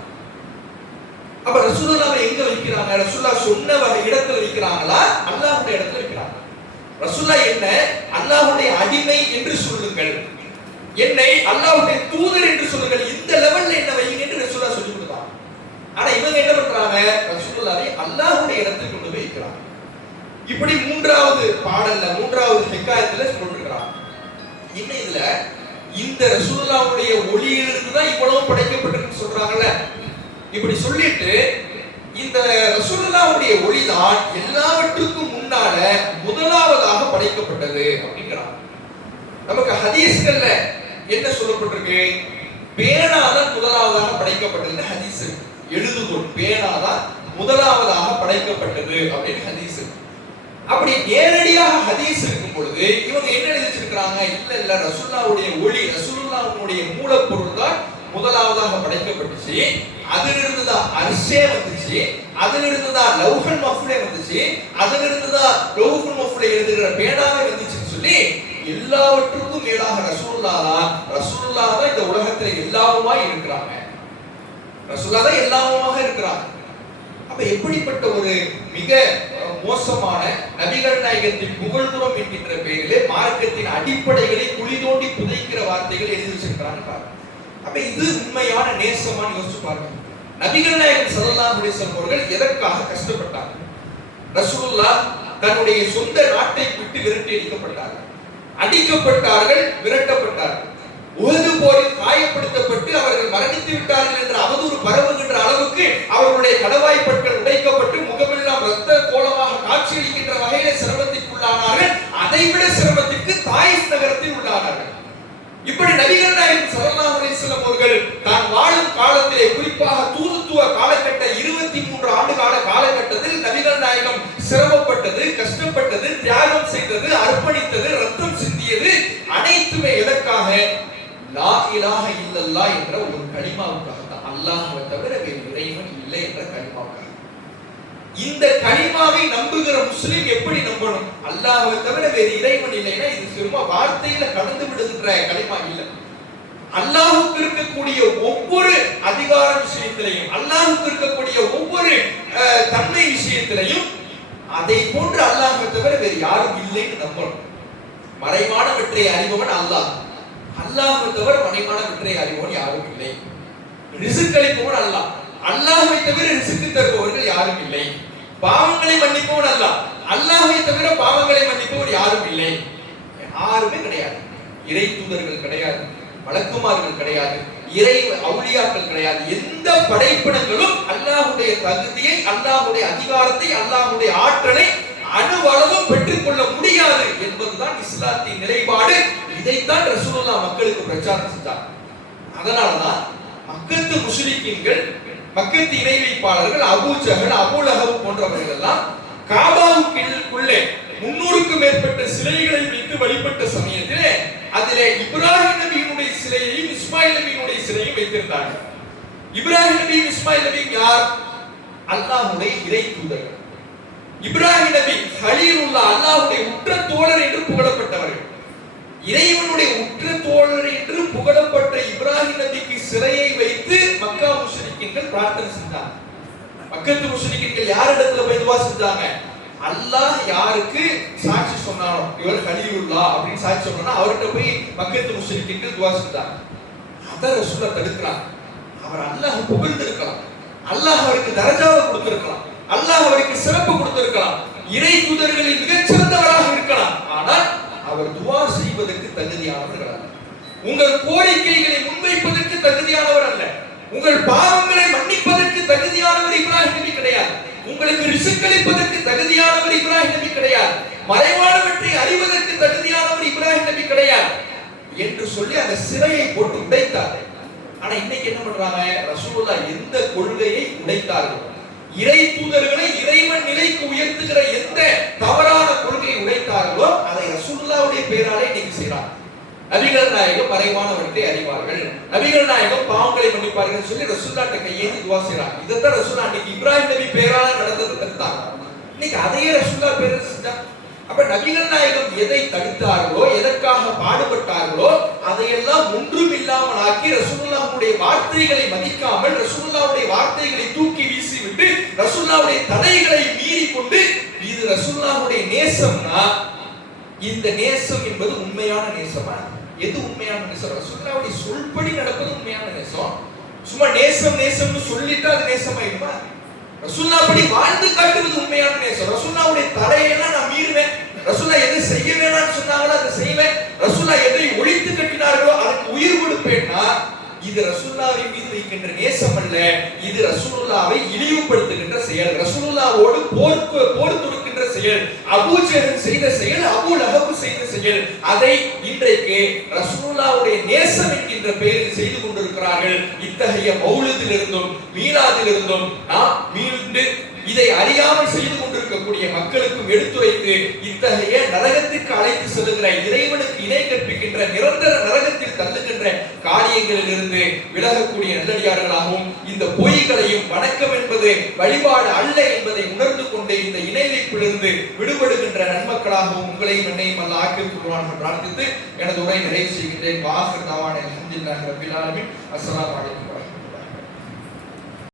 அப்ப ரசூலுல்லாஹ்வை எங்க வைக்கிறாங்க? ரசூலுல்லாஹ் சொன்ன இடத்துல வைக்கிறாங்களா, அல்லாஹ்வுடைய இடத்துல வைக்கிறாங்க? ரசூலுல்லாஹ் என்ன அல்லாஹ்வுடைய அடிமை என்று சொல்லுங்கள், என்னை அல்லாஹ்வுடைய தூதர் என்று சொல்லுங்கள், இந்த லெவல்ல என்ன வைங்க என்று ரசூலுல்லாஹ் சொல்லி கொடுத்தாங்க. ஆனா இவங்க என்ன பண்றாங்க? ரசூலுல்லாஹ்வை அல்லாஹ்வுடைய இடத்துக்கு கொண்டு போய் வைக்கிறாங்க. இப்படி மூன்றாவது பாடல்ல மூன்றாவது ஹிகாயத்துல சொல்லிருக்காங்க. இன்னும் இதுல இந்த ரசூலுல்லாஹ்வுடைய ஒளியிலிருந்து தான் இவ்வளவு படைக்கப்பட்டிருக்கு சொல்றாங்கல்ல. இப்படி சொல்லிட்டு இந்த ரசூலுல்லாஹ்வுடைய ஒளிதான் எல்லாவற்றுக்கும் முன்னால முதலாவதாக படைக்கப்பட்டது அப்படிங்கிறாங்க. நமக்கு ஹதீஸ்கள்ல என்ன சொல்லப்பட்டிருக்கு? பேனாதான் முதலாவதாக படைக்கப்பட்டது ஹதீஸ். எழுதுகோள் பேனாதான் முதலாவதாக படைக்கப்பட்டது அப்படின்னு ஹதீஸ். அப்படி நேரடியாக ஹதீஸ் இருக்கும் பொழுது இவங்க என்ன எழுதிச்சிருக்காங்க? இல்ல ரசூலுல்லாஹ்வுடைய ஒளி, ரசூலுல்லாஹ்வுடைய மூலப்பொருள் தான் முதலாவதாக படைக்கப்பட்டுச்சு. அதிலிருந்து தான் அர்ஷே வந்துச்சு, அதிலிருந்து தான் லௌஹுல் மஹ்ஃபூலே வந்துச்சு, அதிலிருந்து தான் லௌஹுல் மஹ்ஃபூலே எழுதுகிற பேனாவே வந்துச்சுன்னு சொல்லி எல்லாவற்றுக்கும் மேலாக ரசூலுல்லாஹ் தான் இந்த உலகத்துல எல்லாமுமாய் இருக்கிறாங்க. ரசூலுல்லாஹ் தான் எல்லாமுமாக இருக்கிறாங்க. அப்ப எப்படிப்பட்ட ஒரு மிக மோசமான நபிகள் நாயகத்தின் புகழ்புறம் என்கின்ற பெயரிலே மார்க்கத்தின் அடிப்படைகளை குழி தோண்டி புதைக்கிற வார்த்தைகள் எழுதி வச்சிருக்கிறாங்க பாருங்க. அப்ப இது உண்மையான நேசமான யோசிச்சு பாருங்க. நபிகள் நாயகம் ஸல்லல்லாஹு அலைஹி வஸல்லம் அவர்கள் எதற்காக கஷ்டப்பட்டாங்க? ரசூலுல்லாஹ் தன்னுடைய சொந்த நாட்டை விட்டு விரட்டி அடிக்கப்பட்டார்கள், அடிக்கப்பட்டார்கள், விரட்டப்பட்டார்கள். உஹது போரில் காயப்படுத்தப்பட்டு அவர்கள் மரணித்து விட்டார்கள் என்ற அவதூறு பரவுகின்ற அளவுக்கு அவர்களுடைய கடவாய்ப்பற்கள் உடைக்கப்பட்டு முகமெல்லாம் இரத்த கோலமாக காட்சியளிக்கின்ற வகையில சிரமத்திற்குள்ளானார்கள். அதைவிட சிரமத்திற்கு தாயிஸ் நகரத்தில் உள்ளானார்கள். இப்படி நபிகள் நாயகம் ஸல்லல்லாஹு அலைஹி வஸல்லம் அவர்கள் தான் வாழும் காலத்திலே, குறிப்பாக தூதுத்துவ காலகட்ட 23 ஆண்டு கால காலகட்டத்தில் நபிகள் நாயகம் சிரமப்பட்டது, கஷ்டப்பட்டது, தியாகம் செய்தது, அர்ப்பணித்தது, ரத்தம் சிந்தியது அனைத்துமே எதற்காக? லா இலாஹ இல்லல்லாஹ் என்ற ஒரு கலிமாவுக்காக தான். அல்லாஹ்வை தவிர வேறு இறைவன் இல்லை என்ற கலிமாவுக்காக. இந்த கலிமாவை நம்புகிற முஸ்லிம் எப்படி நம்பணும்? அல்லாஹ்வை தவிர வேறு இறைவன் இல்லைன்னா இது சும்மா வார்த்தையில கடந்து விடுகின்ற கலிமா இல்லை. அல்லாஹ்வுக்கு இருக்கக்கூடிய ஒவ்வொரு அதிகார விஷயத்திலையும், அல்லாஹ்வுக்கு இருக்கக்கூடிய ஒவ்வொரு தன்மை விஷயத்திலையும் அதை போன்று அல்லாஹ்வை தவிர வேறு யாரும் இல்லைன்னு நம்பணும். மறைவானவற்றை அறிபவன் அல்லாஹ். அல்லாஹ்வை தவிர மறைவானவற்றை அறிபவன் யாரும் இல்லை. ரிஸ்க் அளிப்பவன் அல்லாஹ். அல்லாஹ்வை தவிர ரிஸ்க் தருபவர்கள் யாரும் இல்லை. பாவங்களை மன்னிப்பவன் அல்லாஹ். அல்லாஹ்வை தவிர பாவங்களை மன்னிப்பவர் யாரும் இல்லை. யாருமே கிடையாது. இறை தூதர்கள் கிடையாது, மலக்குமார்கள் கிடையாது, இறை அவுலியாக்கள் கிடையாது. எந்த படைப்பினங்களும் அல்லாஹ்வுடைய தகுதியை, அல்லாஹ்வுடைய அதிகாரத்தை, அல்லாஹ்வுடைய ஆற்றலை அணுவளவும் பெற்றுக்கொள்ள முடியாது என்பதுதான் இஸ்லாத்தின் நிலைப்பாடு. இதைத்தான் ரசூலுல்லாஹ் மக்களுக்கு பிரச்சாரம் செஞ்சார். அதனாலதான் மக்கத்து முஷ்ரிக்கீன்கள், மக்கத்து இணை வைப்பாளர்கள், அபூ ஜஹல், அபூ லஹப் போன்றவர்கள் எல்லாம் காபாவுக்குள்ளே 300க்கும் மேற்பட்ட சிலைகளை வைத்து வழிபட்ட சமயத்திலே அதிலே இப்ராஹிம் நபியினுடைய சிலையையும் இஸ்மாயில் நபியினுடைய சிலையையும் வைத்திருந்தார்கள். இப்ராஹிம் நபியும் இஸ்மாயில் நபியும் யார்? அல்லாஹ்வுடைய இறை தூதர்கள். இப்ராஹிம் நபி ஹலீலுல்லாஹ், அல்லாஹ்வுடைய உற்ற தோழர் என்று புகழப்பட்டவர்கள். இறைவனுடைய உற்ற தோழர் என்று புகழப்பட்ட இப்ராஹிம் நபிக்கு சிலையை வைத்து மக்கா முஷ்ரிக்கீன்கள் பிரார்த்தனை செஞ்சாங்க. மக்கத்து முஷ்ரிக்கீன்கள் யாரிடத்துல போய் துஆ செஞ்சாங்க? அல்லாஹ் யாருக்கு சாட்சி சொன்னானோ, இவர் ஹலீலுல்லாஹ் அப்படின்னு சாட்சி சொன்னானோ அவர்கிட்ட போய் மக்கத்து முஷ்ரிக்கீன்கள் துஆ செஞ்சாங்க. அத ரசூலுல்லாஹ் தடுக்கிறாங்க. அவர் அல்லாஹ் புகழ்ந்திருக்கலாம், அல்லாஹ் அவருக்கு தரஜாவை கொடுத்திருக்கலாம், அல்லாஹ் அவருக்கு சிறப்பு கொடுத்திருக்கலாம், இறை தூதர்களில் மிகச்சிறந்தவராக இருக்கலாம். ஆனால் அவர் துஆ செய்வதற்கு தகுதியானவர் அல்ல. உங்கள் கோரிக்கைகளை முன்வைப்பதற்கு தகுதியானவர் அல்ல. உங்கள் பாவங்களை மன்னிப்பதற்கு தகுதியானவர் இப்ராஹிம் நபி கிடையாது. உங்களுக்கு ரிஸ்க் அளிப்பதற்கு தகுதியானவர் இப்ராஹிம் நபி கிடையாது. மறைவானவற்றை அறிவதற்கு தகுதியானவர் இப்ராஹிம் நபி கிடையாது என்று சொல்லி அந்த சிலையை போட்டு உடைத்தார்கள். ஆனா இன்னைக்கு என்ன பண்றாங்க? ரசூலுல்லாஹ் எந்த கொள்கையை உடைத்தார்கள், இறை தூதர்களை இறைவன் நிலைக்கு உயர்த்துகிற எந்த தவறான கொள்கையை உடைத்தார்களோ அதை ரசூலுல்லாஹ்வுடைய பெயராலே இன்னைக்கு செய்றாங்க. நபிகள் நாயகம் மறைவானவற்றை அறிவார்கள், நபிகள் நாயகம் பாவங்களை மன்னிப்பார்கள் சொல்லி ரசூலுல்லாஹ்ட்ட கையேந்தி துஆ செய்றாங்க. இதைத்தான் ரசூலுல்லாஹ் அன்னைக்கு இப்ராஹிம் நபி பெயரால நடந்தது தடுத்தாங்க. இன்னைக்கு அதையே ரசூலுல்லாஹ் பெயரால செஞ்சாங்க. அப்ப நபிகள் நாயகம் எதை தடுத்தார்களோ, எதற்காக பாடுபட்டார்களோ அதையெல்லாம் ஒன்றும் இல்லாமல் ஆக்கி ரசூலுல்லாஹ்வுடைய வார்த்தைகளை மதிக்காமல், ரசூலுல்லாஹ்வுடைய வார்த்தைகளை தூக்கி வீசிவிட்டு, ரசூலுல்லாஹ்வுடைய தடைகளை மீறி கொண்டு, இது ரசூலுல்லாஹ்வுடைய நேசம்னா இந்த நேசம் என்பது உண்மையான நேசமா? எது உண்மையான நேசம்? ரசூலுல்லாஹ்வுடைய சொல்படி நடப்பது உண்மையான நேசம். சும்மா நேசம் நேசம்னு சொல்லிட்டு அது நேசமாயிடுமா? ரசூலுல்லாஹ் படி வாழ்ந்து காட்டுவது உண்மையான நேசம். ரசூலுல்லாஹ்வுடைய தடையெல்லாம் நான் மீறுவேன், ரசூலுல்லாஹ் எதை செய்ய வேணாம்னு சொன்னாங்களோ அதை செய்வேன், ரசூலுல்லாஹ் எதை ஒழித்து கட்டினார்களோ அதுக்கு உயிர் கொடுப்பேன்னா இது ரசூலுல்லாஹ்வை மீது வைக்கின்ற நேசம் அல்ல. இது ரசூலுல்லாஹ்வை இழிவுபடுத்துகின்ற செயல், ரசூலுல்லாஹ்வோடு போர் தொடுக்கின்ற செயல், அபூ ஜஹல் செய்த செயல், அபூ லஹப் செய்த செயல், அதை இன்றைக்கு ரசூலுல்லாஹ்வுடைய நேசம் என்கின்ற பெயரில் செய்து கொண்டிருக்கிறார்கள். இத்தகைய மௌலிதிலிருந்தும் மீலாதிலிருந்தும் நாம் மீண்டு இதை அறியாமல் செய்து கொண்டிருக்கக்கூடிய மக்களுக்கும் எடுத்துரைத்து இத்தகைய நரகத்திற்கு அழைத்து செல்லுகிற, இறைவனுக்கு இணை கற்பிக்கின்ற, நிரந்தர நரகத்தில் தள்ளுகின்ற காரியங்களில் இருந்து விலகக்கூடிய நல்லடியார்களாகவும், இந்த பொய்களையும் வணக்கம் என்பது வழிபாடு அல்ல என்பதை உணர்ந்து கொண்டு இந்த இணை வைப்பிலிருந்து விடுபடுகின்ற நன்மக்களாகவும் உங்களையும் என்னையும் அல்ல ஆக்கிக் கொள்வான் என்று பிரார்த்தித்து எனது உரை நிறைவு செய்கின்றேன். வாஹிர் தவானா அல்ஹம்துலில்லாஹி ரப்பில் ஆலமீன். அஸ்ஸலாமு அலைக்கும்.